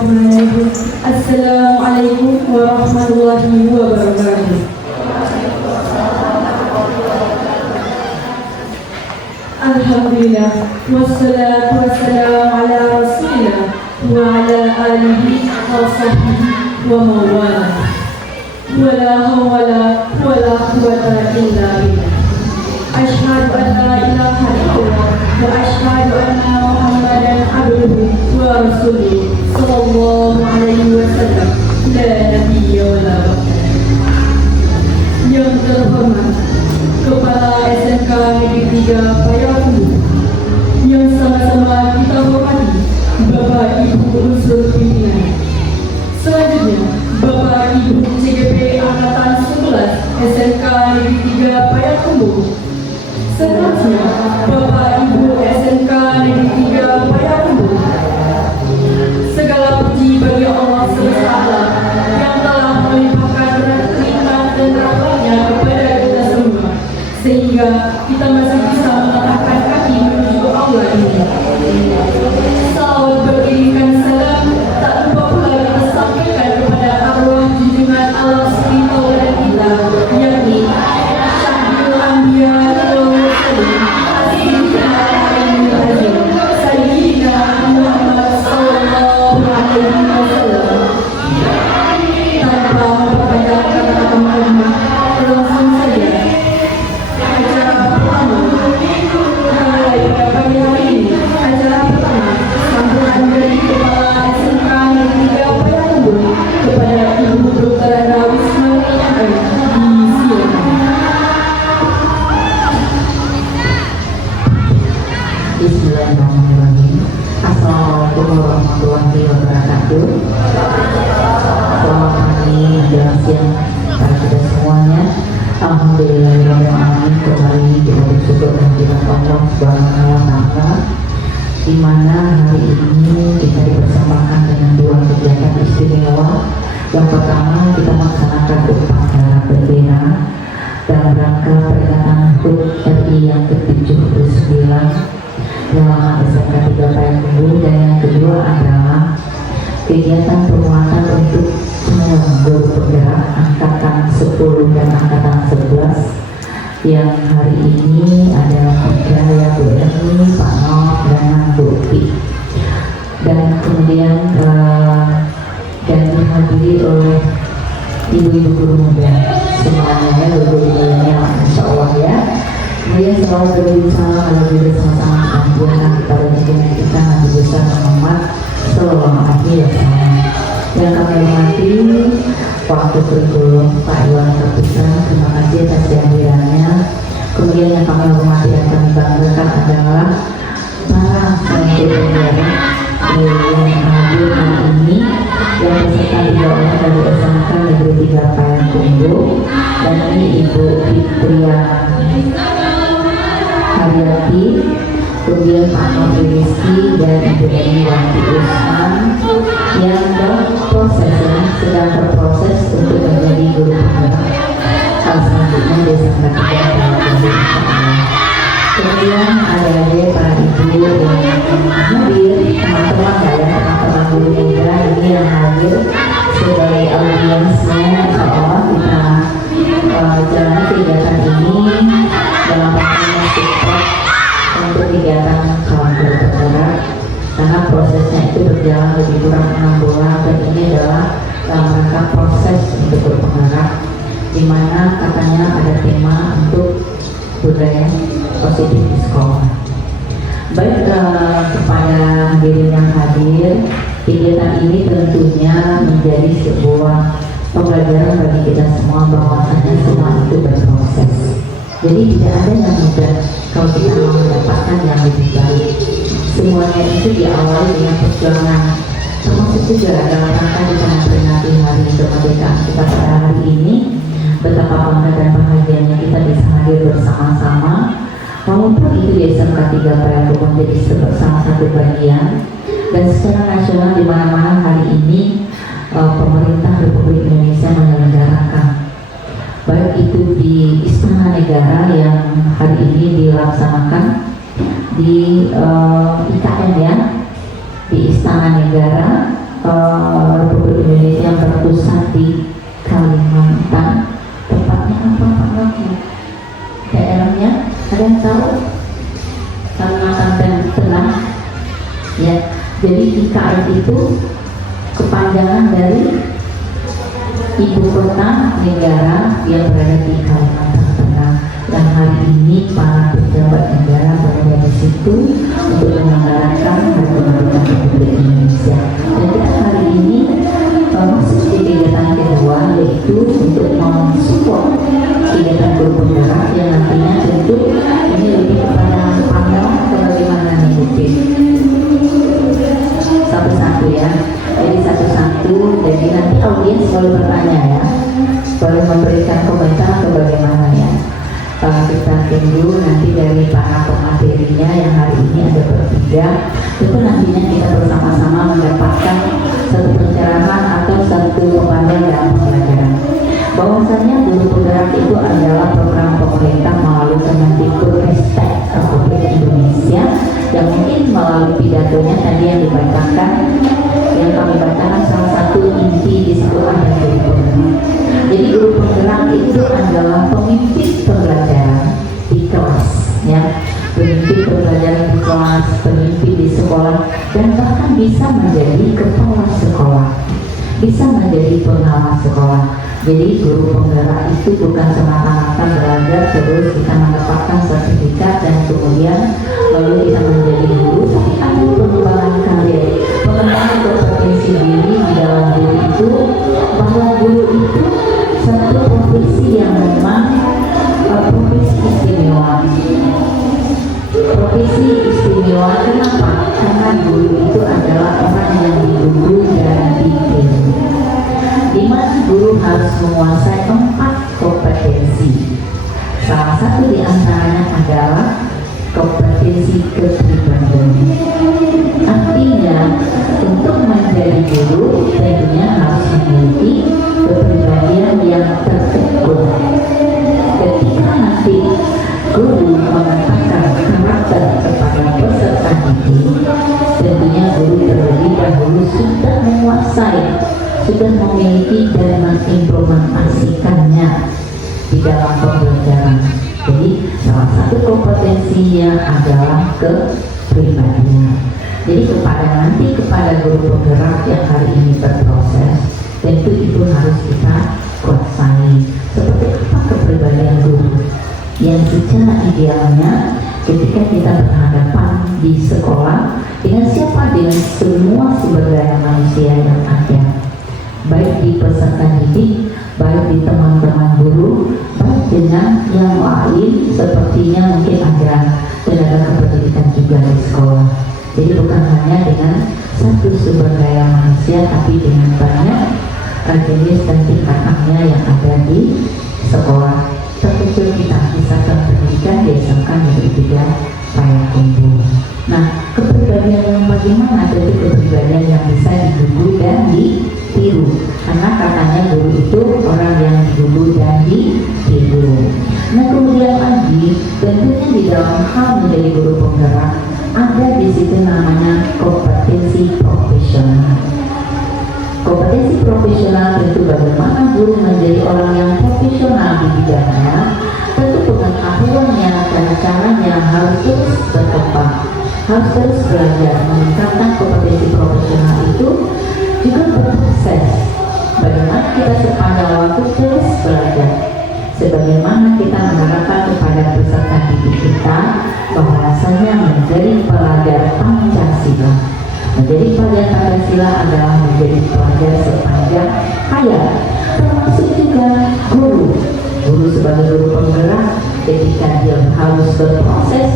Bismillahirrahmanirrahim. Assalamualaikum warahmatullahi wabarakatuh. Alhamdulillah, wassalatu wassalamu ala rasulillah wa ala alihi wa sahbihi wa mawala. Wala hawla wala quwwata illa billah. Asyhadu an la ilaha illallah wa asyhadu anna Muhammadan abduhu wa rasuluhu sallallahu alaihi wasallam. La nabiyya wa la rasul. Yang terhormat Kepala SMK Negeri 3 Payakumbuh, yang sama-sama kita hormati Bapak Ibu unsur pimpinan. Selanjutnya, Bapak Ibu CGP Angkatan 11 SMK Negeri 3 Payakumbuh. Selanjutnya, Bapak Ibu SMK Negeri 3 Payakumbuh. Segala puji bagi Allah semesta alam yang telah melimpahkan nikmat dan rahmatnya kepada kita semua, sehingga kita masih bisa melangkahkan kaki menuju Allah ini. Salawat beriringan salam tak lupa pula kita sampaikan kepada arwah junjungan alam suri tauladan kita, yakni Syahidul Anbiya wal Mursalin Sayyidina Muhammad sallallahu alaihi wasallam. Tanpa memperpanjang kata-kata mukadimah, langsung saja acara pertama mulai pada pagi hari ini. Acara pertama sambutan dari Kepala SMK Negeri 3 Payakumbuh kepada Ibu Dr. Wismani MR disilakan. Bismillahirrahmanirrahim. Assalamualaikum warahmatullahi wabarakatuh. Selamat pagi, menjelang siang para kita semuanya. Alhamdulillahirrahmanirrahim. Kembali kita bersyukur kehadirat Allah Subhanahu wa Ta'ala, di mana hari ini kita dipersamakan dengan dua kegiatan istimewa. Yang pertama, kita melaksanakan upacara bendera dalam rangka peringatan HUT RI yang ke-79 dalam SMK 3 Payakumbuh, dan yang kedua adalah kegiatan penguatan untuk semua guru penggerak angkatan 10 dan angkatan 11 yang hari ini ada tiga, ya, Bu Eni, Pak Noh, dan Bu Upi, dan kemudian dan dihadiri oleh ibu-ibu guru muda semuanya, ya, guru-gurunya, Insya Allah, ya. Kemudian selalu berbicara kalau kita sama-sama ampunan kepada junjungan kita Nabi besar Muhammad sallallahu alaihi wasallam. Yang kami hormati waktu kurikulum Pak Iwan Kaputra, terima kasih atas kehadirannya. Kemudian yang kami hormati dan kami banggakan adalah para pengikut penjara yang hadir hari ini, yang beserta dibawa dari SMK Negeri 3 Payakumbuh, dan ini Ibu Fitria Haryati, kemudian Pak Nori Rizky dan Ibu Eni Wanti Usman yang sedang berproses untuk menjadi guru penggerak selanjutnya di SMK 3 Payakumbuh. Kemudian ada para ibu yang hadir, teman-teman teman-teman guru muda ini yang hadir sebagai audiensnya. Insya Allah kita jalani kegiatan ini dalam rangka support untuk kegiatan kawan guru penggerak, karena prosesnya itu berjalan lebih kurang 6 bulan, dan ini adalah dalam rangka proses untuk guru penggerak, di mana katanya ada tema untuk budaya positif di sekolah. Baik, kepada hadirin yang hadir, kegiatan ini tentunya menjadi sebuah pembelajaran bagi kita semua bahwasanya semua itu berproses. Jadi tidak ada yang mudah kalau kita mau mendapatkan yang lebih baik. Semuanya itu diawali dengan perjuangan, termasuk juga dalam rangka kita memperingati hari kemerdekaan kita pada hari ini. Betapa bangga dan bahagianya kita bisa hadir bersama-sama, walaupun itu di SMK 3 Payakumbuh menjadi salah satu bagian, dan secara nasional di mana-mana hari ini pemerintah Republik Indonesia menyelenggarakan, baik itu di Istana Negara yang hari ini dilaksanakan di IKN, ya, di Istana Negara, Republik Indonesia yang berpusat di Kalimantan. Tepatnya apa Pak Wakil? Daerahnya ada yang tahu? Kalimantan Tengah. Ya, jadi IKN itu kepanjangan dari ibu kota negara yang berada di Kalimantan Tengah. Dan hari ini para pejabat negara berada di situ untuk menyelenggarakan Hari Kemerdekaan Republik Indonesia. Dan kita hari ini masuk di kegiatan kedua, yaitu untuk mensupport kegiatan guru penggerak yang nantinya tentu ini lebih kepada panel bagaimana mengikuti satu-satu ya. Jadi satu-satu, jadi nanti audiens boleh bertanya ya, boleh memberikan komentar atau bagaimana ya. Kita tunggu nanti dari para pematerinya yang hari ini ada bertiga, itu nantinya kita bersama-sama mendapatkan satu pencerahan atau satu pemahaman dalam pembelajaran. Bahwasanya guru penggerak itu adalah program pemerintah melalui Kemendikbudristek Republik Indonesia yang mungkin melalui pidatonya tadi yang dibacakan, yang kami bacakan salah satu inti di situ ada guru penggerak. Jadi guru penggerak itu adalah pemimpin pembelajaran di kelas, ya, pemimpin pembelajaran di kelas, pemimpin di sekolah, dan bahkan bisa menjadi kepala sekolah, bisa menjadi pengawas sekolah. Jadi guru penggerak itu bukan semata-mata belajar terus kita mendapatkan sertifikat dan kemudian lalu kita menjadi guru, tapi ada pengembangan karir, pengembangan kompetensi diri di dalam guru itu, bahwa guru itu satu profesi yang memang profesi istimewa. Profesi istimewa kenapa? Karena guru itu adalah orang yang diduduk dan ditiru, di mana guru harus menguasai 4 kompetensi. Salah satu di antaranya adalah kompetensi kepribadian. Artinya untuk menjadi guru tentunya harus memiliki kepribadian yang tertekun. Ketika nanti guru mengatakan karakter kepada peserta didik, tentunya guru terlebih dahulu sudah menguasai, sudah memiliki dan mengimplementasikannya di dalam pembelajaran. Jadi salah satu kompetensinya adalah kepribadian. Jadi kepada guru penggerak yang hari ini berproses, tentu itu harus kita kuasai. Seperti apa kepribadian guru yang secara idealnya ketika kita berhadapan di sekolah dengan siapa, dengan semua sumber daya manusia yang ada, baik di peserta didik, baik di teman-teman guru, baik dengan yang lain, sepertinya mungkin ada tenaga kependidikan juga di sekolah. Jadi bukan hanya dengan satu sumber daya manusia, tapi dengan banyak jenis dan tingkatannya yang ada di sekolah. Terkecil kita misalkan pendidikan diasalkan menjadi 3 Payakumbuh. Nah, kepribadian yang bagaimana? Jadi kepribadian yang bisa diduduk dan ditiru, karena katanya guru itu orang yang diduduk dan ditiru. Nah, kemudian lagi tentunya di dalam hal menjadi guru penggerak ada di situ namanya kompetensi profesional. Kompetensi profesional tentu bagaimana guru menjadi orang yang profesional di bidangnya, tentu pengetahuannya dan caranya harus terus berkembang, harus terus belajar. Meningkatkan kompetensi profesional itu juga berproses. Bagaimana kita sepanjang waktu terus belajar, sebagaimana kita mengharapkan kepada peserta didik kita bahwasanya menjadi pelajar Pancasila. Menjadi pelajar Pancasila adalah menjadi pelajar sepanjang hayat, termasuk juga guru. Guru sebagai guru penggerak ketika dia harus berproses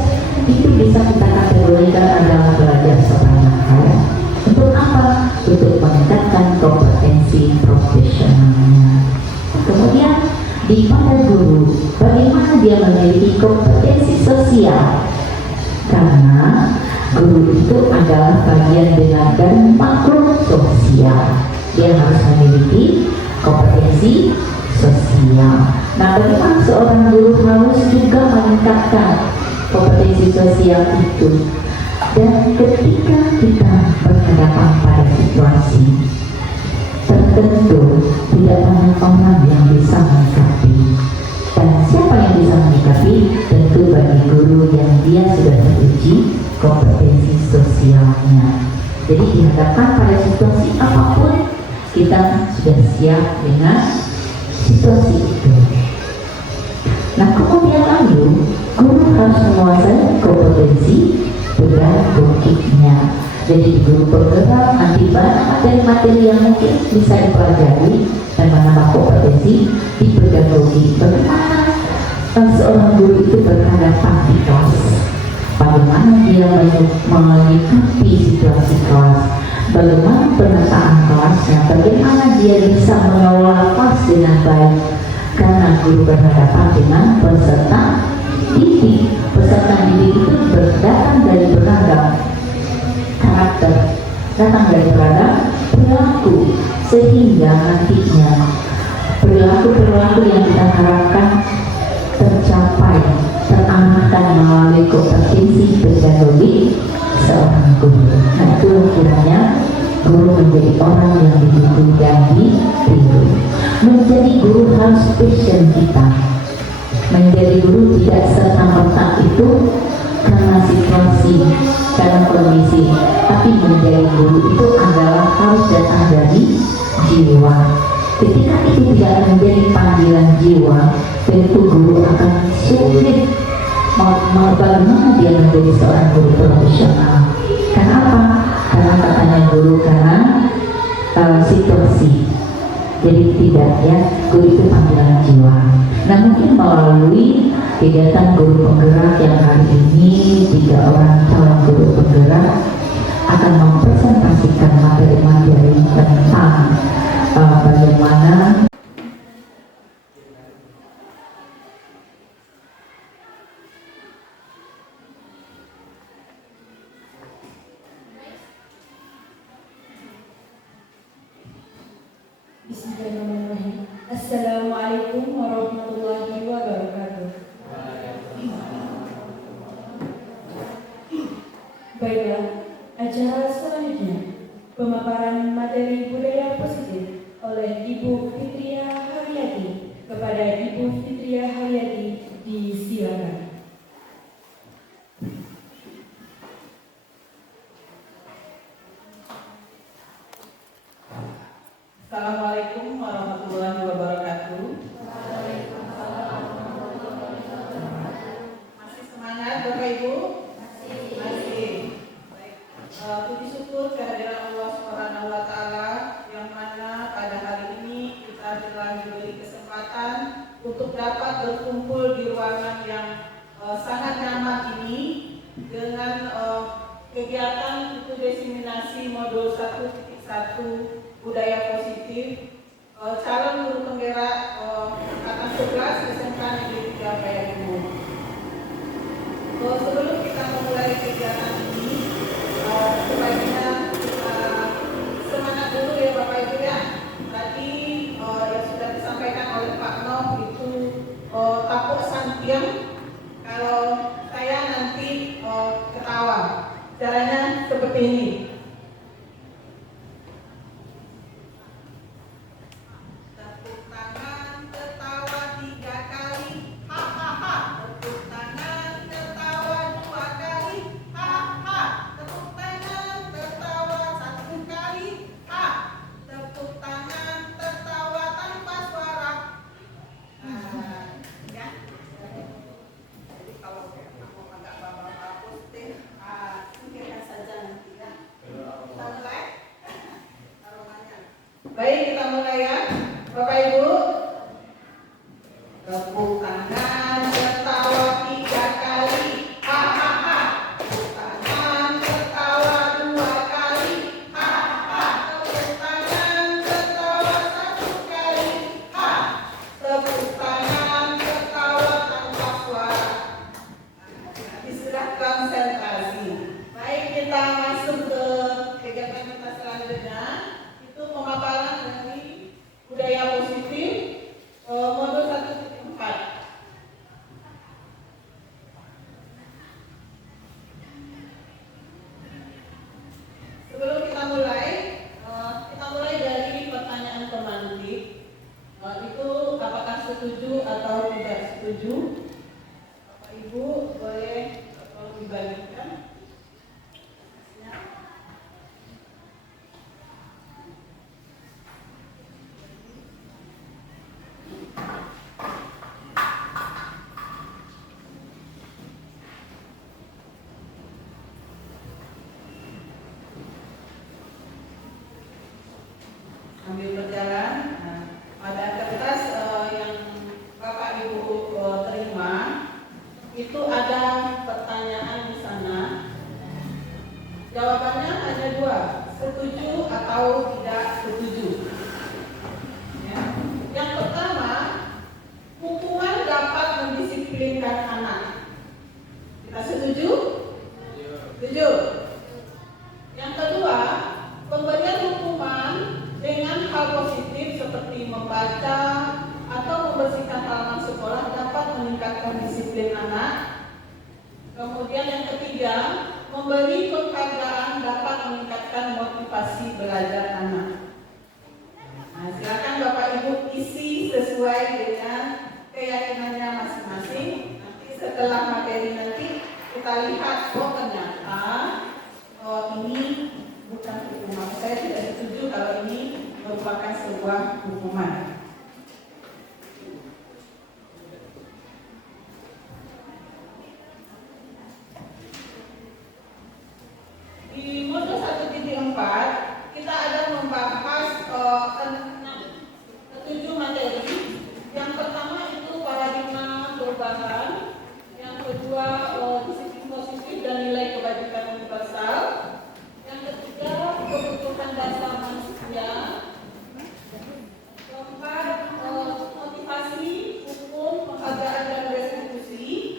itu bisa kita kategorikan adalah belajar sepanjang hayat. Untuk apa? Untuk meningkatkan kompetensi profesionalnya. Kemudian di pada guru, bagaimana dia memiliki kompetensi sosial? Karena guru itu adalah bagian dari makhluk sosial. Dia harus memiliki kompetensi sosial. Nah, bagaimana seorang guru harus juga meningkatkan kompetensi sosial itu? Dan ketika kita berkata berhadapan pada situasi tertentu, tidak banyak orang yang bisa menyikapi. Dan siapa yang bisa menyikapi? Tentu bagi guru yang dia sudah teruji kompetensi sosialnya. Jadi dihadapkan pada situasi apapun, kita sudah siap dengan situasi itu. Nah, kemudian lalu guru harus menguasai kompetensi pedagogiknya. Jadi guru penggerak nanti banyak materi-materi yang mungkin bisa dipelajari dan menambah kompetensi di pedagogi. Bagaimana seorang guru itu berhadapan di kelas, bagaimana dia menyikapi situasi kelas, bagaimana penataan kelasnya, bagaimana dia bisa mengelola kelas dengan baik, karena guru berhadapan dengan peserta didik. Peserta didik itu datang dari beragam karakter, datang dari beragam perilaku, sehingga nantinya perilaku-perilaku yang kita harapkan tercapai, terarahkan melalui kompetensi pedagogik seorang guru. Nah, itu kiranya guru menjadi orang yang dibutuhkan dan ditiru. Menjadi guru harus passion kita. Menjadi guru tidak serta-merta itu karena situasi, karena kondisi, tapi menjadi guru itu adalah harus datang dari jiwa. Ketika itu tidak menjadi panggilan jiwa, tentu guru akan sulit bagaimana dia menjadi seorang guru profesional. Kenapa? Karena katanya guru karena situasi. Jadi tidak, ya, guru itu panggilan jiwa. Nah, mungkin melalui kegiatan guru penggerak yang hari ini 3 orang calon guru penggerak akan mempresentasikan materi-materi tentang bagaimana Bismillahirrahmanirrahim. Assalamualaikum warahmatullahi wabarakatuh. Baiklah, acara selanjutnya pemaparan materi budaya positif oleh Ibu Fitria Haryati. Kepada Ibu Fitria Haryati disilakan. Assalamualaikum warahmatullahi wabarakatuh. Masih semangat Bapak Ibu? Masih. Baik. Puji syukur kehadiran Allah Subhanahu wa taala yang mana pada hari ini kita telah diberi kesempatan untuk dapat berkumpul di ruangan yang sangat nyaman ini dengan kegiatan itu diseminasi modul 1.1 budaya positif calon guru penggerak angkatan 11 SMK Negeri 3 Payakumbuh. Sebelum kita memulai kegiatan ini, sebaiknya kita semangat dulu ya Bapak Ibu ya. Tadi yang sudah disampaikan oleh Pak Noh itu tapuk santiam. Kalau saya nanti ketawa, caranya seperti ini. Baik, kita mulai ya, Bapak Ibu. Tepuk tangan, tertawa 3 kali, ha ha ha. Tepuk tangan, tertawa 2 kali, ha ha. Tepuk tangan, tertawa 1 kali, ha. Tepuk tangan, tertawa tanpa suara. Sudah konsentrasi. Baik, kita masuk ke kegiatan kita selanjutnya. Itu pemaparan setuju atau tidak setuju? Bapak Ibu boleh tolong dibagikan. Sambil berjalan, pada kertas yang Bapak Ibu terima itu ada pertanyaan di sana. Jawabannya ada dua, setuju atau tidak setuju. Ya. Yang pertama, hukuman dapat mendisiplinkan anak. Kita setuju? Setuju. Yang kedua, pemberian hukuman dengan hal positif seperti membaca atau membersihkan halaman sekolah dapat meningkatkan disiplin anak. Kemudian yang ketiga, memberi penghargaan dapat meningkatkan motivasi belajar anak. Nah, silakan Bapak Ibu isi sesuai dengan keyakinannya masing-masing. Nanti setelah materi nanti kita lihat, oh ternyata ini bukan hukuman. Saya tidak setuju kalau ini merupakan sebuah hukuman. Di modul 1.4 kita ada membahas 7 materi. Yang pertama itu paradigma perubahan, yang kedua disiplin positif dan nilai kebajikan universal, yang ketiga kebutuhan dasar manusia, keempat motivasi, hukum, penghargaan dan restitusi,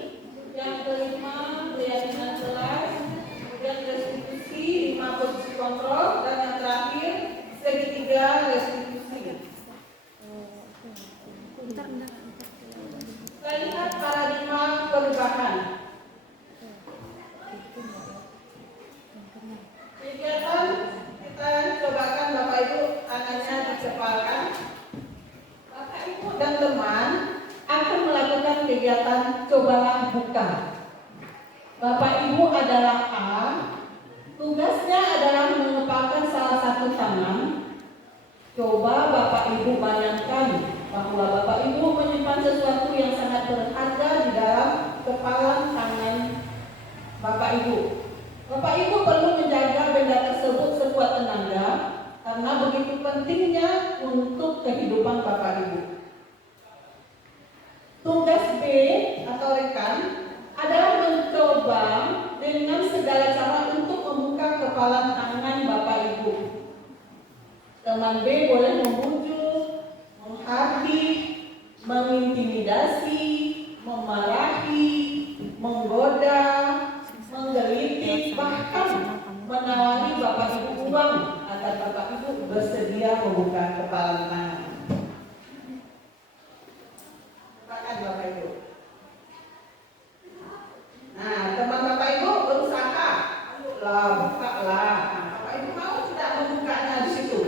yang kelima keyakinan kelas, kemudian restitusi, 5 posisi kontrol, dan yang terakhir segitiga restitusi. Kita lihat paradigma perubahan. Kegiatan kita cobakan Bapak Ibu tangannya dicepalkan. Bapak Ibu dan teman akan melakukan kegiatan cobalah buka. Bapak Ibu adalah A, tugasnya adalah mengepalkan salah satu tangan. Coba Bapak Ibu bayangkan bahwa Bapak Ibu menyimpan sesuatu yang sangat berharga di dalam kepalan tangan Bapak Ibu. Bapak Ibu perlu menjaga benda tersebut sekuat tenaga karena begitu pentingnya untuk kehidupan Bapak Ibu. Tugas B atau rekan adalah mencoba dengan segala cara untuk membuka kepalan tangan Bapak Ibu. Teman B boleh membujuk, menghardik, mengintimidasi, memarahi, menggoda, menggelitik, bahkan menawari Bapak Ibu uang agar Bapak Ibu bersedia membuka kepalan tangan. Silakan Bapak Ibu. Nah, teman Bapak Ibu berusaha, ayolah bukalah. Nah, Bapak Ibu mau tidak membukanya di situ?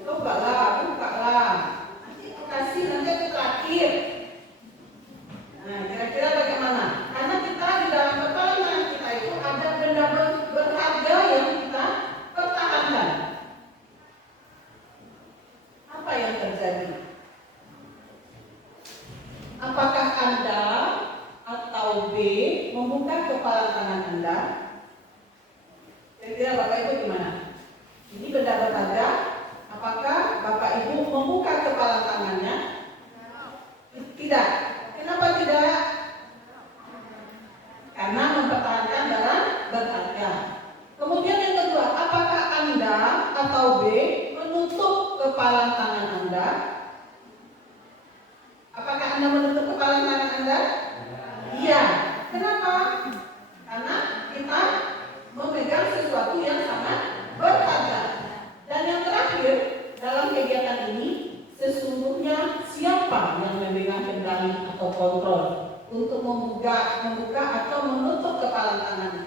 Cobalah, bukalah. Nanti kasih nanti terakhir. Nah, kira-kira bagaimana? Karena kita di dalam kepalan tangan kita itu ada benda berharga yang kita pertahankan. Apa yang terjadi? Apakah Anda atau B membuka kepalan tangan Anda? Kira-kira Bapak Ibu gimana? Ini benda berharga. Apakah Bapak Ibu membuka kepalan tangannya? Tidak. Kenapa tidak? Karena mempertahankan barang berharga. Kemudian yang kedua, apakah Anda atau B menutup kepalan tangan Anda? Apakah Anda menutup kepalan tangan Anda? Iya. Kenapa? Karena kita memegang sesuatu yang sangat berharga. Dan yang terakhir, dalam kegiatan ini, sesungguhnya siapa yang memegang kendali atau kontrol untuk membuka atau menutup kepalan tangannya?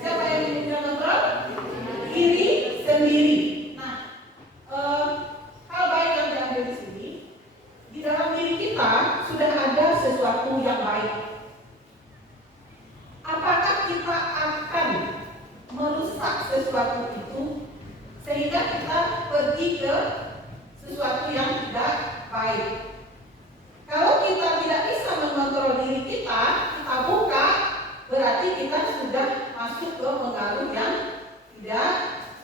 Siapa yang memegang kontrol? Diri sendiri. Nah, hal baik yang diambil di sini, di dalam diri berarti kita sudah masuk ke pengaruh yang tidak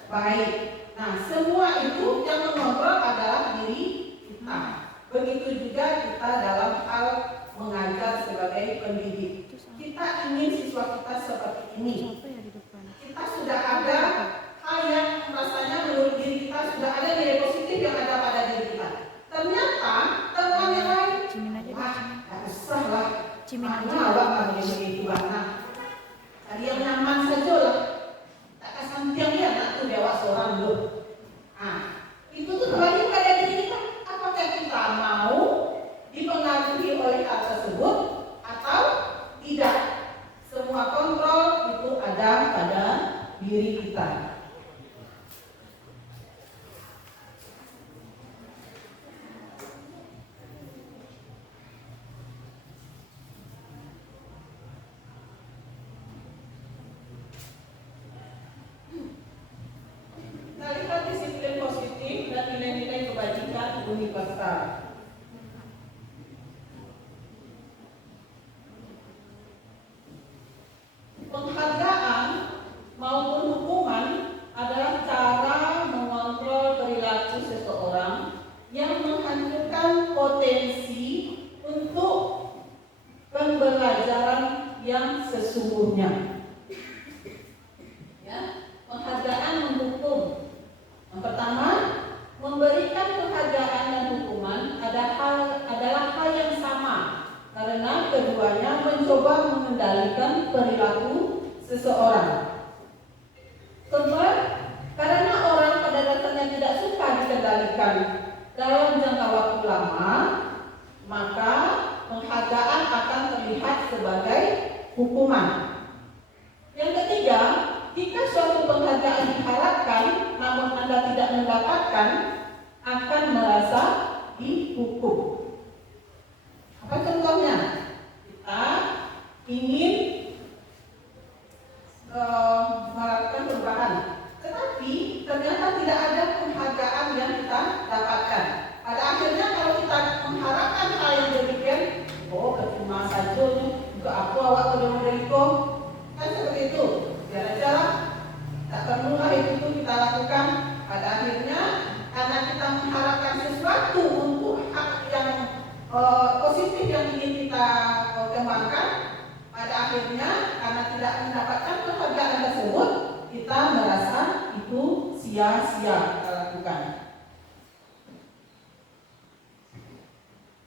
baik. Nah, semua itu yang mengontrol adalah diri kita. Begitu juga kita dalam hal mengajar sebagai pendidik. Kita ingin siswa kita seperti ini. Kita sudah ada hal yang rasanya menurut diri kita sudah ada nilai positif yang ada pada diri kita. Ternyata teman yang lain, wah, gak usah lah. Mana awak begini itu anak. Tadi yang nyaman saja lah. Tak kasih tiang dia nak tu dia awak seorang dulu. Itu tuh kembali pada diri kita. Apakah kita mau dipengaruhi oleh hal tersebut atau tidak? Semua kontrol itu ada pada diri kita. Kita lihat disiplin positif dan nilai-nilai kebajikan universal. Penghargaan maupun hukuman adalah cara mengontrol perilaku seseorang yang menghancurkan potensi untuk pembelajaran yang sesungguhnya. Ya, penghargaan menghukum. Yang pertama, memberikan penghargaan dan hukuman adalah hal yang sama karena keduanya mencoba mengendalikan perilaku seseorang. Sebab karena orang pada dasarnya tidak suka dikendalikan dalam jangka waktu lama, maka penghargaan akan terlihat sebagai hukuman. Yang ketiga, jika suatu penghargaan diharapkan namun Anda tidak mendapatkan, akan merasa dihukum. Apa contohnya? Kita ingin melakukan perubahan, tetapi ternyata tidak ada penghargaan yang kita dapatkan. Pada akhirnya kalau kita mengharapkan hal yang demikian, oh percuma saja juga aku awak belum beriku, kan seperti itu. Biar tak perlulah itu kita lakukan. Pada akhirnya karena kita mengharapkan sesuatu untuk hak yang positif yang ingin kita kembangkan, pada akhirnya karena tidak mendapatkan penghargaan tersebut, kita merasa itu sia-sia kita lakukan.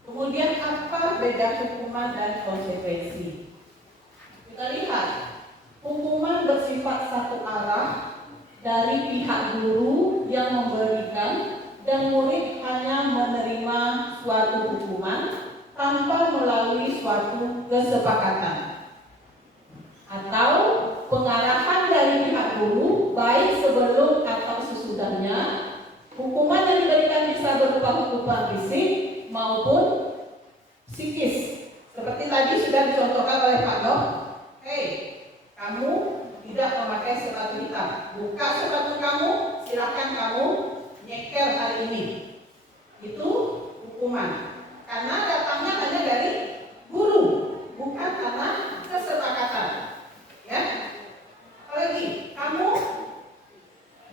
Kemudian apa beda hukuman dan konsekuensi? Kita lihat, hukuman bersifat satu arah dari pihak guru yang memberikan dan murid hanya menerima suatu hukuman tanpa melalui suatu kesepakatan. Atau pengarahan dari pihak guru baik sebelum atau sesudahnya, hukuman yang diberikan bisa berupa hukuman fisik maupun psikis. Seperti tadi sudah dicontohkan oleh Pak Dok. Hei, kamu tidak memakai sepatu hitam. Buka sepatu kamu, silakan kamu nyeker hari ini. Itu hukuman. Karena datangnya hanya dari guru, bukan karena kesepakatan. Ya. Apalagi kamu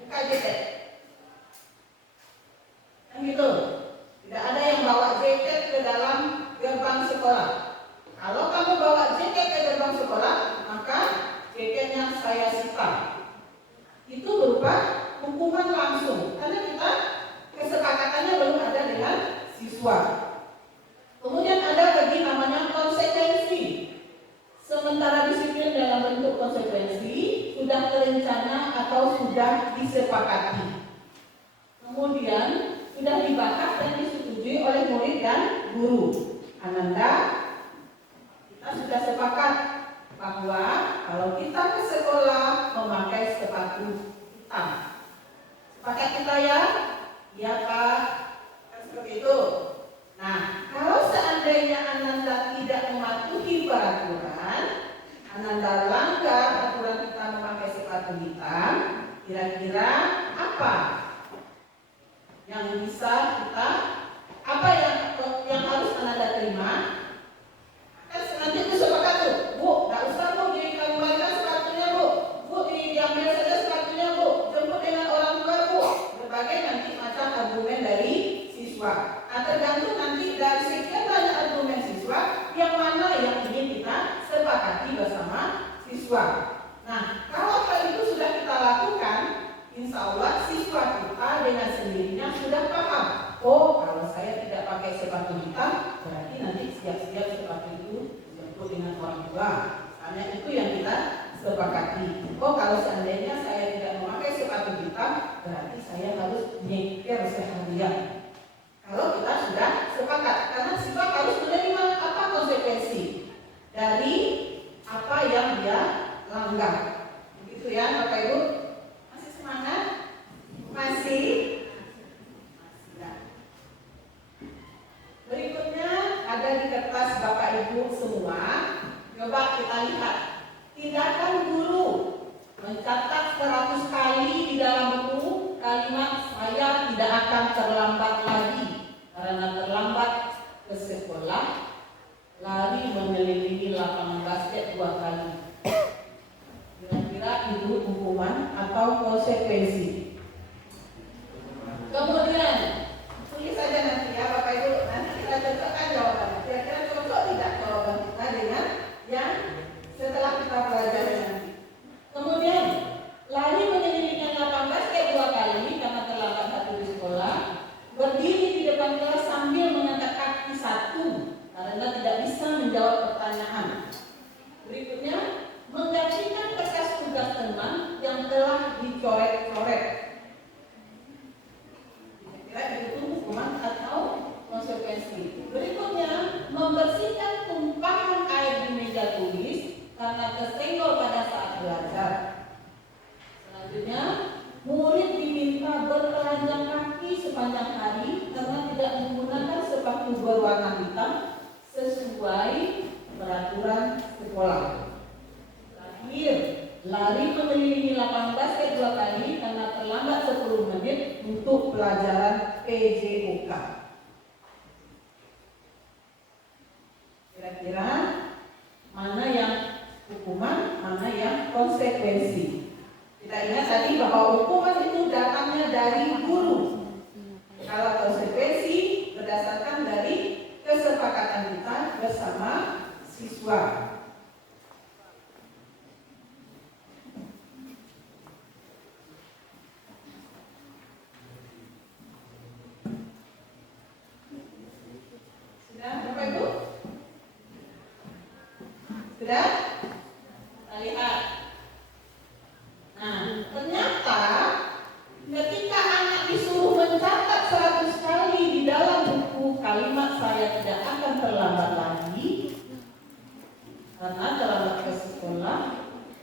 buka jaket. Kan gitu. Tidak ada yang bawa jaket ke dalam gerbang sekolah. Kalau kamu bawa jaket ke gerbang sekolah, maka jaketnya saya sita. Itu berupa hukuman langsung, karena kita kesepakatannya belum ada dengan siswa. Kemudian ada lagi namanya konsekuensi. Sementara disiplin dalam bentuk konsekuensi sudah terencana atau sudah disepakati. Kemudian sudah dibahas dan disetujui oleh murid dan guru. Ananda, kita sudah sepakat bahwa kalau kita ke sekolah memakai sepatu hitam. Sepakat kita ya? Iya Pak, kan seperti itu. Nah, kalau seandainya Ananda tidak mematuhi peraturan, Ananda langgar aturan kita memakai sepatu hitam, kira-kira apa yang bisa kita, apa yang harus Ananda terima? Kan nanti itu sepakat tuh, Bu, nggak usah Bu diri kembali sepatu hitam, berarti nanti siap-siap sepatu itu dijemput dengan orang tua. Hanya itu yang kita sepakati. Oh, kalau seandainya saya tidak memakai sepatu hitam, berarti saya harus nyeker seharian. Kalau kita sudah sepakat, karena siswa harus menerima apa konsekuensi dari apa yang dia langgar. Begitu ya, Bapak Ibu. Masih semangat? Masih? Nah. Berikutnya ada di kertas Bapak Ibu semua. Coba kita lihat. Tindakan guru mencatat 100 kali di dalam buku kalimat saya tidak akan terlambat lagi karena terlambat ke sekolah, lari mengelilingi lapangan basket 2 kali. Kira-kira itu hukuman atau konsekuensi? Kemudian tulis saja nanti ya Bapak Ibu, nanti kita cocokkan jawabannya. Kira-kira cocok tidak jawaban kita dengan yang setelah kita pelajari nanti. Kemudian lari mengelilingi lapangan basket 2 kali karena terlambat satu di sekolah. Berdiri di depan kelas sambil mengangkat kaki 1 karena tidak bisa menjawab pertanyaan. Berikutnya, menggantikan kertas tugas teman yang telah dicoret-coret. Kira-kira itu hukuman atau konsekuensi. Berikutnya, membersihkan tumpahan air di meja tulis karena tersenggol pada saat belajar. Selanjutnya, murid diminta bertelanjang kaki sepanjang hari karena tidak menggunakan sepatu berwarna hitam sesuai peraturan sekolah. Terakhir, lari mengelilingi lapangan basket 2 kali karena terlambat 10 menit untuk pelajaran PJOK. Kira-kira mana yang hukuman, mana yang konsekuensi? Kita ingat tadi bahwa hukuman itu datangnya dari guru. Kalau konsekuensi berdasarkan dari kesepakatan kita bersama siswa. Sudah, Bapak Ibu? Sudah? Kita lihat. Nah, ternyata ketika anak disuruh mencatat 100 kali di dalam buku kalimat saya tidak akan terlambat lagi karena terlambat ke sekolah,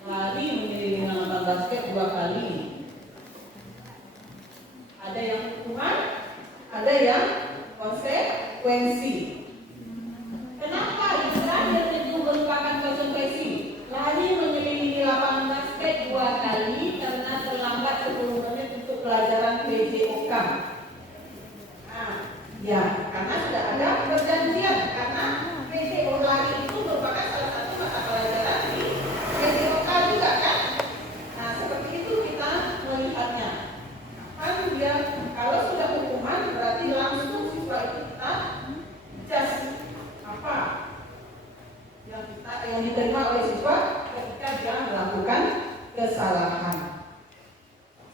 lari mengelilingi lapangan basket 2 kali. Ada yang hukuman, ada yang konsekuensi. Kenapa itu terakhir itu merupakan konsekuensi? Lari mengelilingi lapangan basket 2 kali karena terlambat 10 menit untuk pelajaran PJOK. Nah, ya, karena sudah ada perjanjian. Karena PJOK lari itu merupakan salah satu mata pelajaran di PJOK juga kan. Nah, seperti itu kita melihatnya. Kan dia kalau sudah hukuman berarti langsung siswa itu kita just apa yang diterima oleh siswa ketika dia melakukan kesalahan.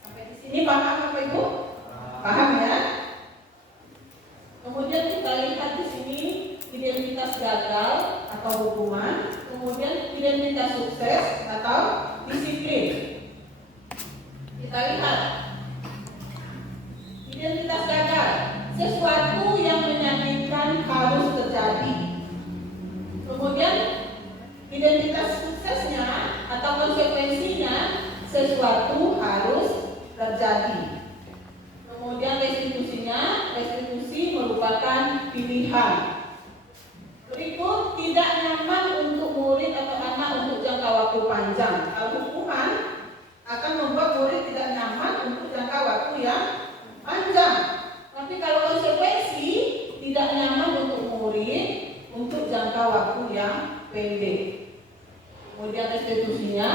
Sampai di sini paham Bapak Ibu? Paham ya? Kemudian kita lihat di sini identitas gagal atau hukuman, kemudian identitas sukses atau disiplin. Kita lihat identitas gagal, sesuatu yang menyakitkan harus terjadi. Kemudian identitas suksesnya atau konsekuensinya sesuatu harus terjadi. Kemudian restitusi merupakan pilihan. Berikut tidak nyaman untuk murid atau anak untuk jangka waktu panjang. Kalau hukuman akan membuat murid tidak nyaman untuk jangka waktu yang panjang. Tapi kalau konsekuensi tidak nyaman untuk murid untuk jangka waktu yang pendek. Kemudian restitusinya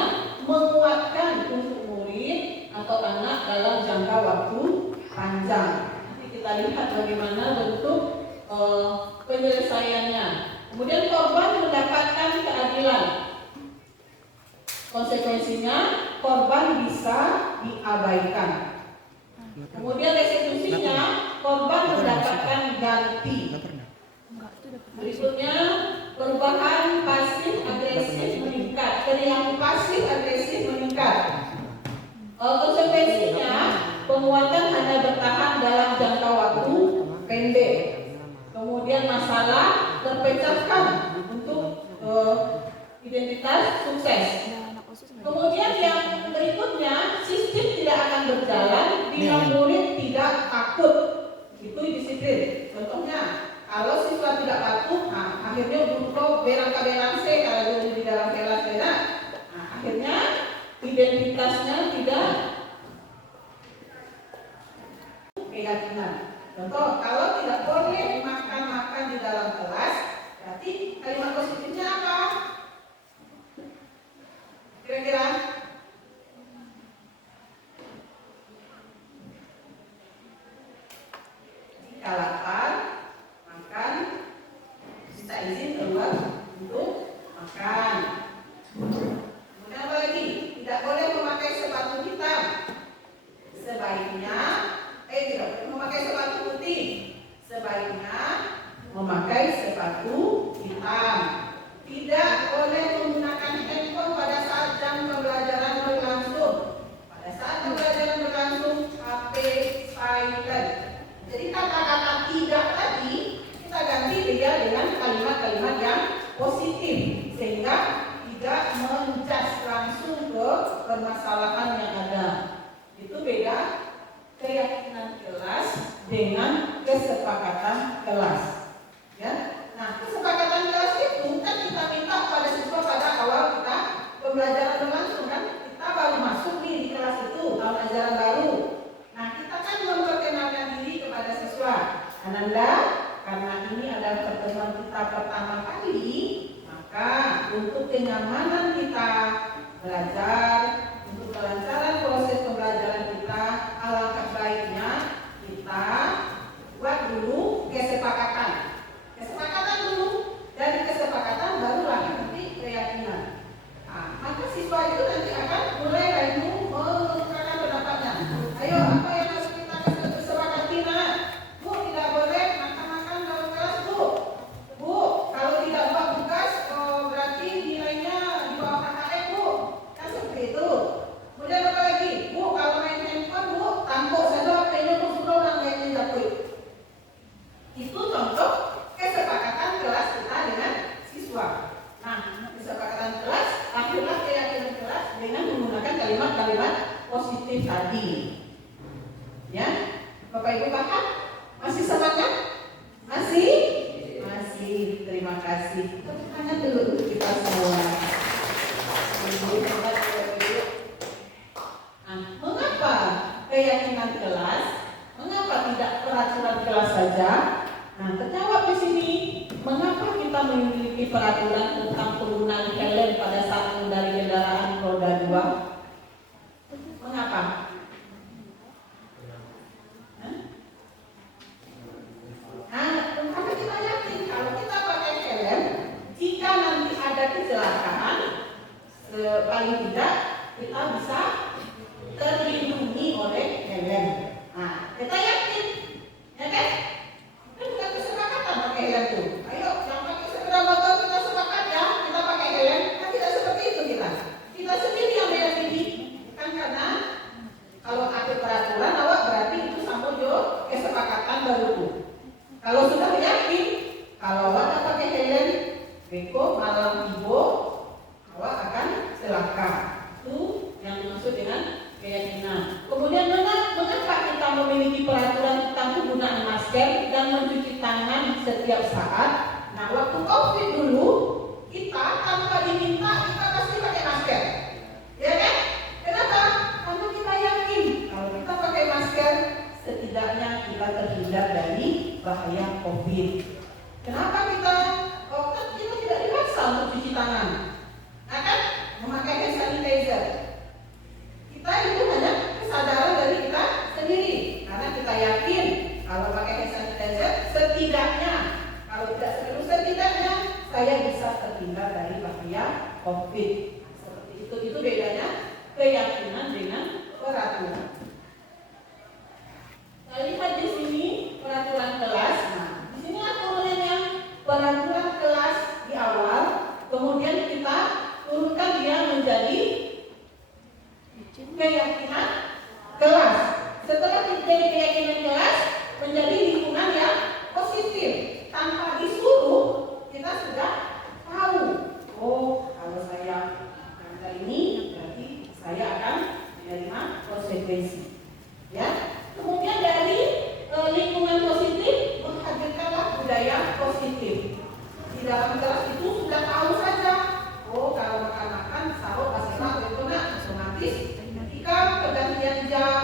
menguatkan untuk murid atau anak dalam jangka waktu panjang. Nanti kita lihat bagaimana bentuk penyelesaiannya. Kemudian korban mendapatkan keadilan. Konsekuensinya korban bisa diabaikan. Kemudian restitusinya korban mendapatkan ganti. Berikutnya, perubahan pasif agresif meningkat. Perilaku pasif agresif meningkat. Konsekuensinya, penguatan hanya bertahan dalam jangka waktu pendek. Kemudian masalah terpecahkan untuk identitas sukses. Kemudian yang berikutnya, sistem tidak akan berjalan bila murid tidak takut. Itu disiplin. Contohnya, kalau siswa tidak patuh, akhirnya butuh berang-berang kalau di dalam kelas akhirnya identitasnya tidak keyakinan. Contoh, kalau tidak boleh makan di dalam kelas, berarti kalimat positifnya apa? Kira-kira? Jika lapar, makan, minta izin keluar untuk makan. Kemudian apa lagi? Tidak boleh memakai sepatu hitam. Sebaiknya, tidak boleh memakai sepatu putih. Sebaiknya memakai sepatu hitam. Tidak boleh menggunakan handphone pada saat jam pembelajaran berlangsung. Pada saat pembelajaran berlangsung, HP silent. Jadi kata-kata tidak tadi kita ganti dia dengan kalimat-kalimat yang positif sehingga tidak menjudge langsung ke permasalahan yang ada. Itu beda keyakinan kelas dengan kesepakatan kelas. Ya. Nah, kesepakatan kelas itu kan kita minta pada siswa pada awal kita pembelajaran berlangsung kan. Kita baru masuk nih di kelas itu tahun ajaran baru. Nah, kita kan memperkenalkan diri kepada siswa. Ananda, karena ini adalah pertemuan kita pertama kali, maka untuk kenyamanan kita belajar, untuk kelancaran proses pembelajaran kita, alangkah baiknya kita buat dulu kesepakatan. Kesepakatan dulu, dari kesepakatan barulah nanti keyakinan. Nah, maka siswa itu nanti akan mulai ragu mengungkapkan pendapatnya. Ayo, apa yang harus kita kesepakati? Bu, tidak boleh makan-makan dalam kelas, Bu. Bu, kalau tidak buat tugas, berarti nilainya di bawah KKM, Bu. Kan seperti itu. Kemudian apa lagi? Bu, kalau main handphone, Bu, tampuk saja HP-nya, Bu, sudah orang yang jatuh. Itu contoh kesepakatan kelas kita dengan siswa. Nah, kesepakatan kelas, akhirnya keyakinan kelas dengan menggunakan kalimat-kalimat positif tadi. Ya, Bapak Ibu paham? Masih semangat? Masih? Masih. Terima kasih. Tepuk tangan dulu untuk kita semua. Nah, mengapa keyakinan kelas? Mengapa tidak peraturan kelas saja? Nah, terjawab di sini. Mengapa kita memiliki peraturan tentang penggunaan helm pada saat mengendarai kendaraan roda 2? Mengapa? Karena kita yakin kalau kita pakai helm, jika nanti ada kecelakaan, paling tidak kita bisa terlindungi oleh helm. Nah, kita yakin, ya kan? Itu bukan kesepakatan pakai helm itu. Ayo, yang pakai sepeda motor kita sepakat ya, kita pakai helm. Kan tidak seperti itu kita. Kita sendiri yang meyakini. Kan karena kalau ada peraturan awak berarti itu sama jo kesepakatan baru. Kalau sudah yakin, kalau awak tak pakai helm, beko malam ibu, awak akan celaka. Itu yang dimaksud dengan keyakinan. Kemudian mengapa kita memiliki peraturan tentang penggunaan masker dan mencuci tangan setiap saat? Nah, waktu COVID dulu kita tanpa diminta kita pasti pakai masker, ya kan? Kenapa? Karena kita yakin kalau kita pakai masker setidaknya kita terhindar dari bahaya COVID. Kenapa kita? Kan kita tidak dipaksa untuk cuci tangan, nah kan? Memakai hand sanitizer. Kita itu hanya kesadaran dari kita sendiri karena kita yakin kalau pakai hand sanitizer setidaknya, kalau tidak setidaknya saya bisa terhindar dari bahaya COVID. Seperti itu bedanya keyakinan dengan peraturan. Saya lihat di sini peraturan kelas. Nah, di sini turunan yang peraturan kelas di awal, kemudian kita turunkan dia menjadi keyakinan kelas. Setelah menjadi keyakinan kelas, menjadi lingkungan yang positif. Tanpa disuruh, kita sudah tahu. Oh, kalau saya kata ini, berarti saya akan menerima konsekuensi. Ya. Kemudian dari lingkungan positif, menghadirkanlah budaya positif. Di dalam kelas itu sudah tahu saja. Oh, kalau makan-makan, sahur, pasirah, otomatis ketika pergantian jam,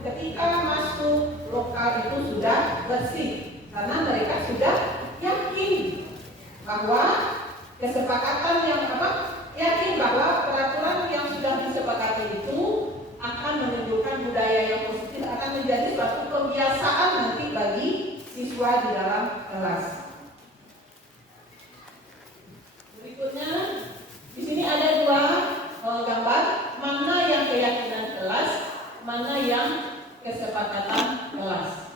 ketika masuk lokal itu sudah bersih. Karena mereka sudah yakin bahwa kesepakatan yang yakin bahwa peraturan yang sudah disepakati itu akan menunjukkan budaya yang positif, akan menjadi suatu kebiasaan nanti bagi siswa di dalam kelas. Berikutnya, di sini ada dua gambar, mana yang keyakinan kelas, mana yang kesepakatan kelas.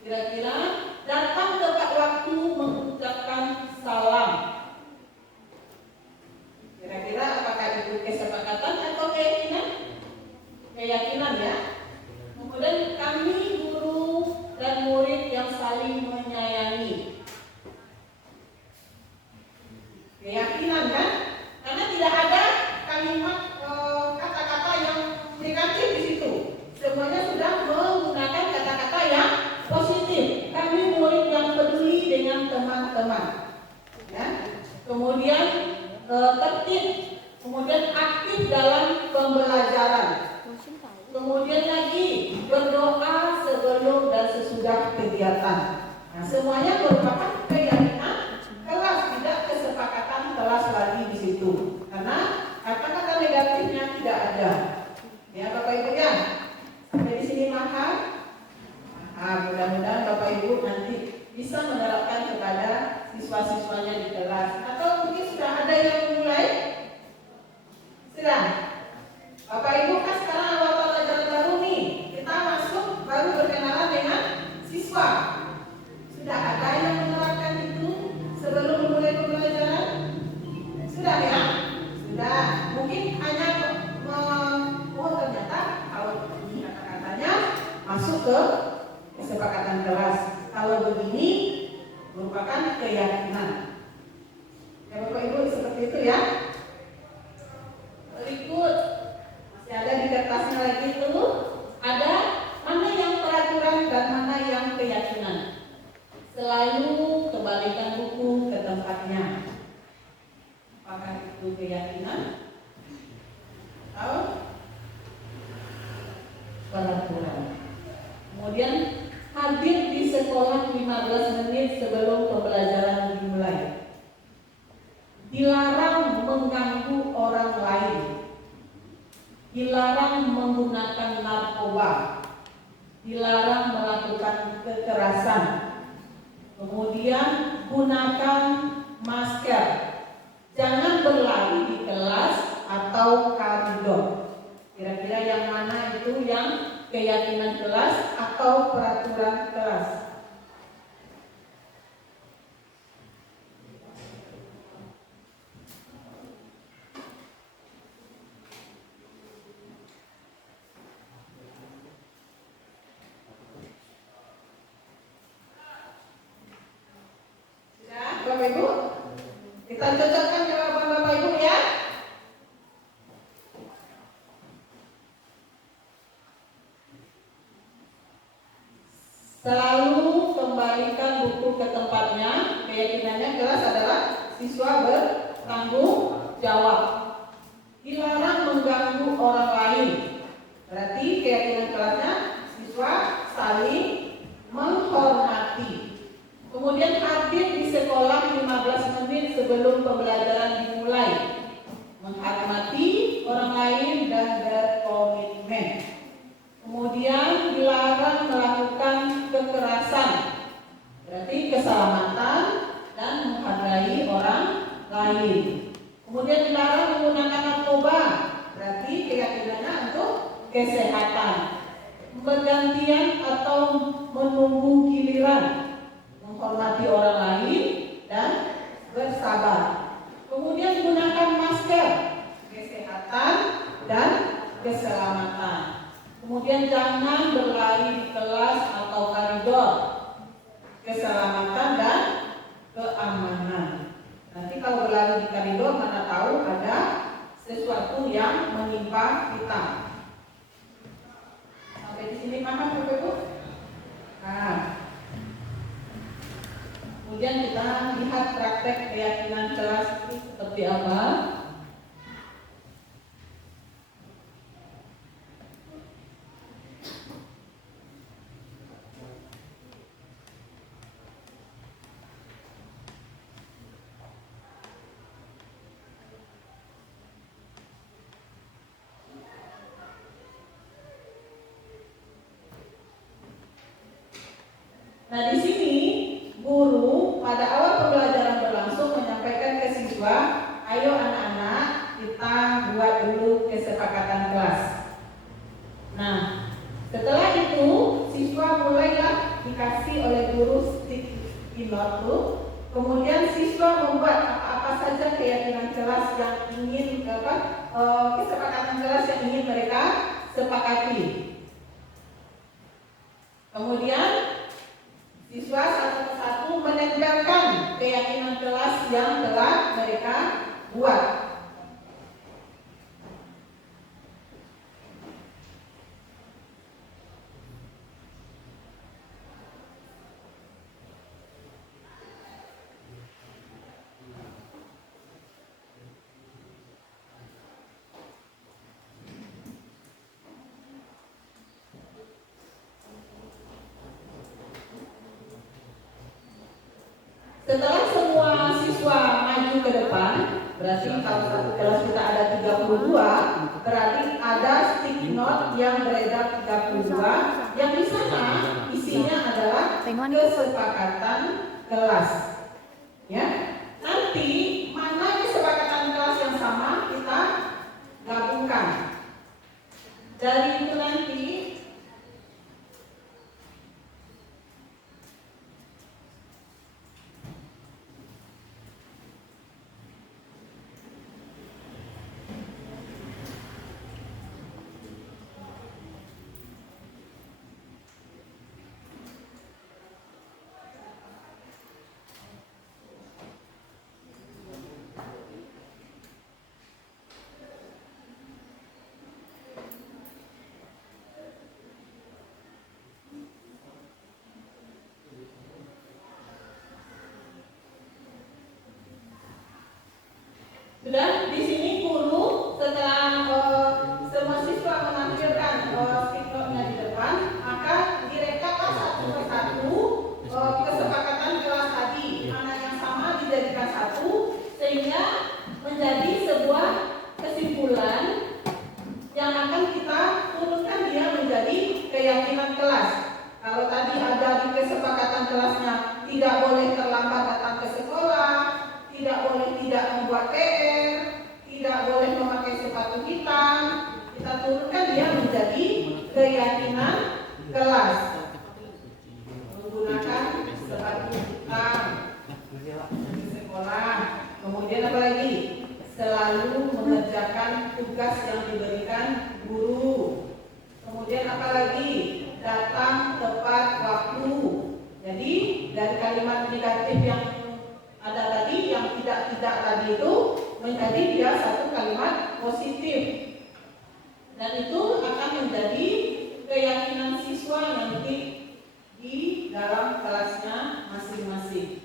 Kira-kira datang tepat waktu mengucapkan salam. Kira-kira apakah itu kesepakatan atau keyakinan? Keyakinan ya. Kemudian kami guru dan murid yang saling menyayangi. Keyakinan kan? Karena tidak ada kalimat kata-kata yang negatif di situ. Semuanya sudah menggunakan kata-kata yang positif. Kami murid yang peduli dengan teman-teman. Ya. Kemudian tertib, kemudian aktif dalam pembelajaran. Kemudian lagi berdoa sebelum dan sesudah kegiatan. Nah, semuanya merupakan keyakinan kelas, tidak kesepakatan kelas lagi di situ. Karena kata-kata negatifnya tidak ada. Ya, Bapak Ibu ya. Sampai di sini paham? Mudah-mudahan Bapak Ibu nanti bisa menerapkan kepada siswa-siswanya di kelas. Atau mungkin sudah ada yang mulai? Sudah? Bapak Ibu kan sekarang awal pelajaran baru nih. Kita masuk baru berkenalan dengan siswa. Sudah ada yang menerapkan itu sebelum mulai pembelajaran? Sudah ya? Sudah. Mungkin hanya ternyata kalau ini kata-katanya masuk ke kesepakatan kelas. Kalau begini merupakan keyakinan. Ya Bapak Ibu seperti itu ya. Berikut masih ada di kertasnya lagi itu ada mana yang peraturan dan mana yang keyakinan. Selalu kembalikan buku ke tempatnya. Apakah itu keyakinan atau peraturan? Kemudian hadir di sekolah 15 menit sebelum pembelajaran dimulai. Dilarang mengganggu orang lain. Dilarang menggunakan narkoba. Dilarang melakukan kekerasan. Kemudian gunakan masker. Jangan berlari di kelas atau koridor. Kira-kira yang mana itu yang keyakinan kelas atau peraturan kelas? Ya, Bapak Ibu, kita cocokkan jawaban Bapak Ibu ya. Selalu kembalikan buku ke tempatnya. Keyakinannya kelas adalah siswa bertanggung jawab. Dilarang mengganggu orang lain. Berarti keyakinan kelasnya siswa saling menghormati. Kemudian hadir di sekolah 15 menit sebelum pembelajaran dimulai. Menghormati orang lain dan berkomitmen. Kemudian dilarang melakukan kekerasan, berarti keselamatan dan menghargai orang lain. Kemudian dilarang menggunakan narkoba, berarti keyakinannya untuk kesehatan. Bergantian atau menunggu giliran, menghormati orang lain Kemudian jangan berlari di kelas atau koridor. Keselamatan dan keamanan. Nanti kalau berlari di koridor, mana tahu ada sesuatu yang menimpa kita. Sampai di sini paham Bapak Ibu? Nah, kemudian kita lihat praktek keyakinan kelas itu seperti apa. Nah, di sini guru pada awal pembelajaran berlangsung menyampaikan ke siswa, ayo anak-anak kita buat dulu kesepakatan kelas. Nah, setelah itu siswa mulailah dikasih oleh guru sticky note tuh. Kemudian siswa membuat apa saja keyakinan kelas yang ingin kesepakatan kelas yang ingin mereka sepakati. Kemudian siswa satu persatu menempelkan keyakinan kelas yang telah mereka buat. Setelah semua siswa maju ke depan, berarti kalau satu kelas kita ada 32, berarti ada sticky note yang beredar 32, yang di sana isinya adalah kesepakatan kelas. Ya, nanti mana kesepakatan kelas yang sama kita gabungkan. Dari itu nanti sudah di sini guru setelah semua siswa menampilkan stikernya di depan, maka direkaplah satu persatu kesepakatan kelas tadi, mana yang sama dijadikan satu sehingga menjadi sebuah kesimpulan yang akan kita turunkan dia menjadi keyakinan kelas. Kalau tadi ada di kesepakatan kelasnya tidak boleh terlambat datang ke sekolah, tidak boleh tidak membuat PR, tidak boleh memakai sepatu hitam, kita turunkan dia menjadi keyakinan kelas. Menggunakan sepatu hitam di sekolah. Kemudian apa lagi? Selalu mengerjakan tugas yang diberikan guru. Kemudian apa lagi? Datang tepat waktu. Jadi dari kalimat negatif yang ada tadi, yang tidak tadi itu menjadi dia satu kalimat positif, dan itu akan menjadi keyakinan siswa nanti di dalam kelasnya masing-masing.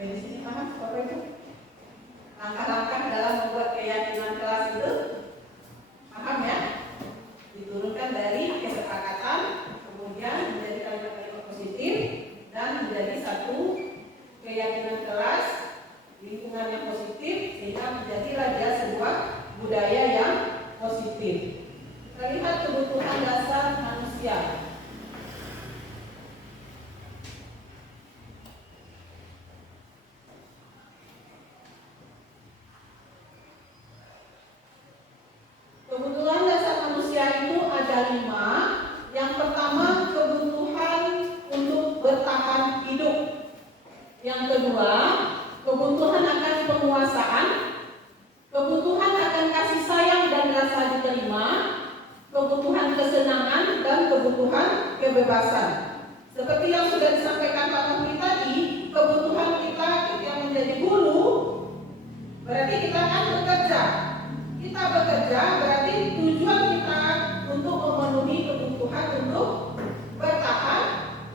Dari sini paham Bapak Ibu? Langkah-langkah dalam membuat keyakinan kelas itu paham ya? Diturunkan dari kesepakatan, kemudian menjadi kalimat-kalimat positif, dan menjadi satu keyakinan kelas, lingkungan yang positif. kebebasan. Seperti yang sudah disampaikan Pak Menteri tadi, kebutuhan kita yang menjadi guru berarti kita kan bekerja. Kita bekerja berarti tujuan kita untuk memenuhi kebutuhan untuk bertahan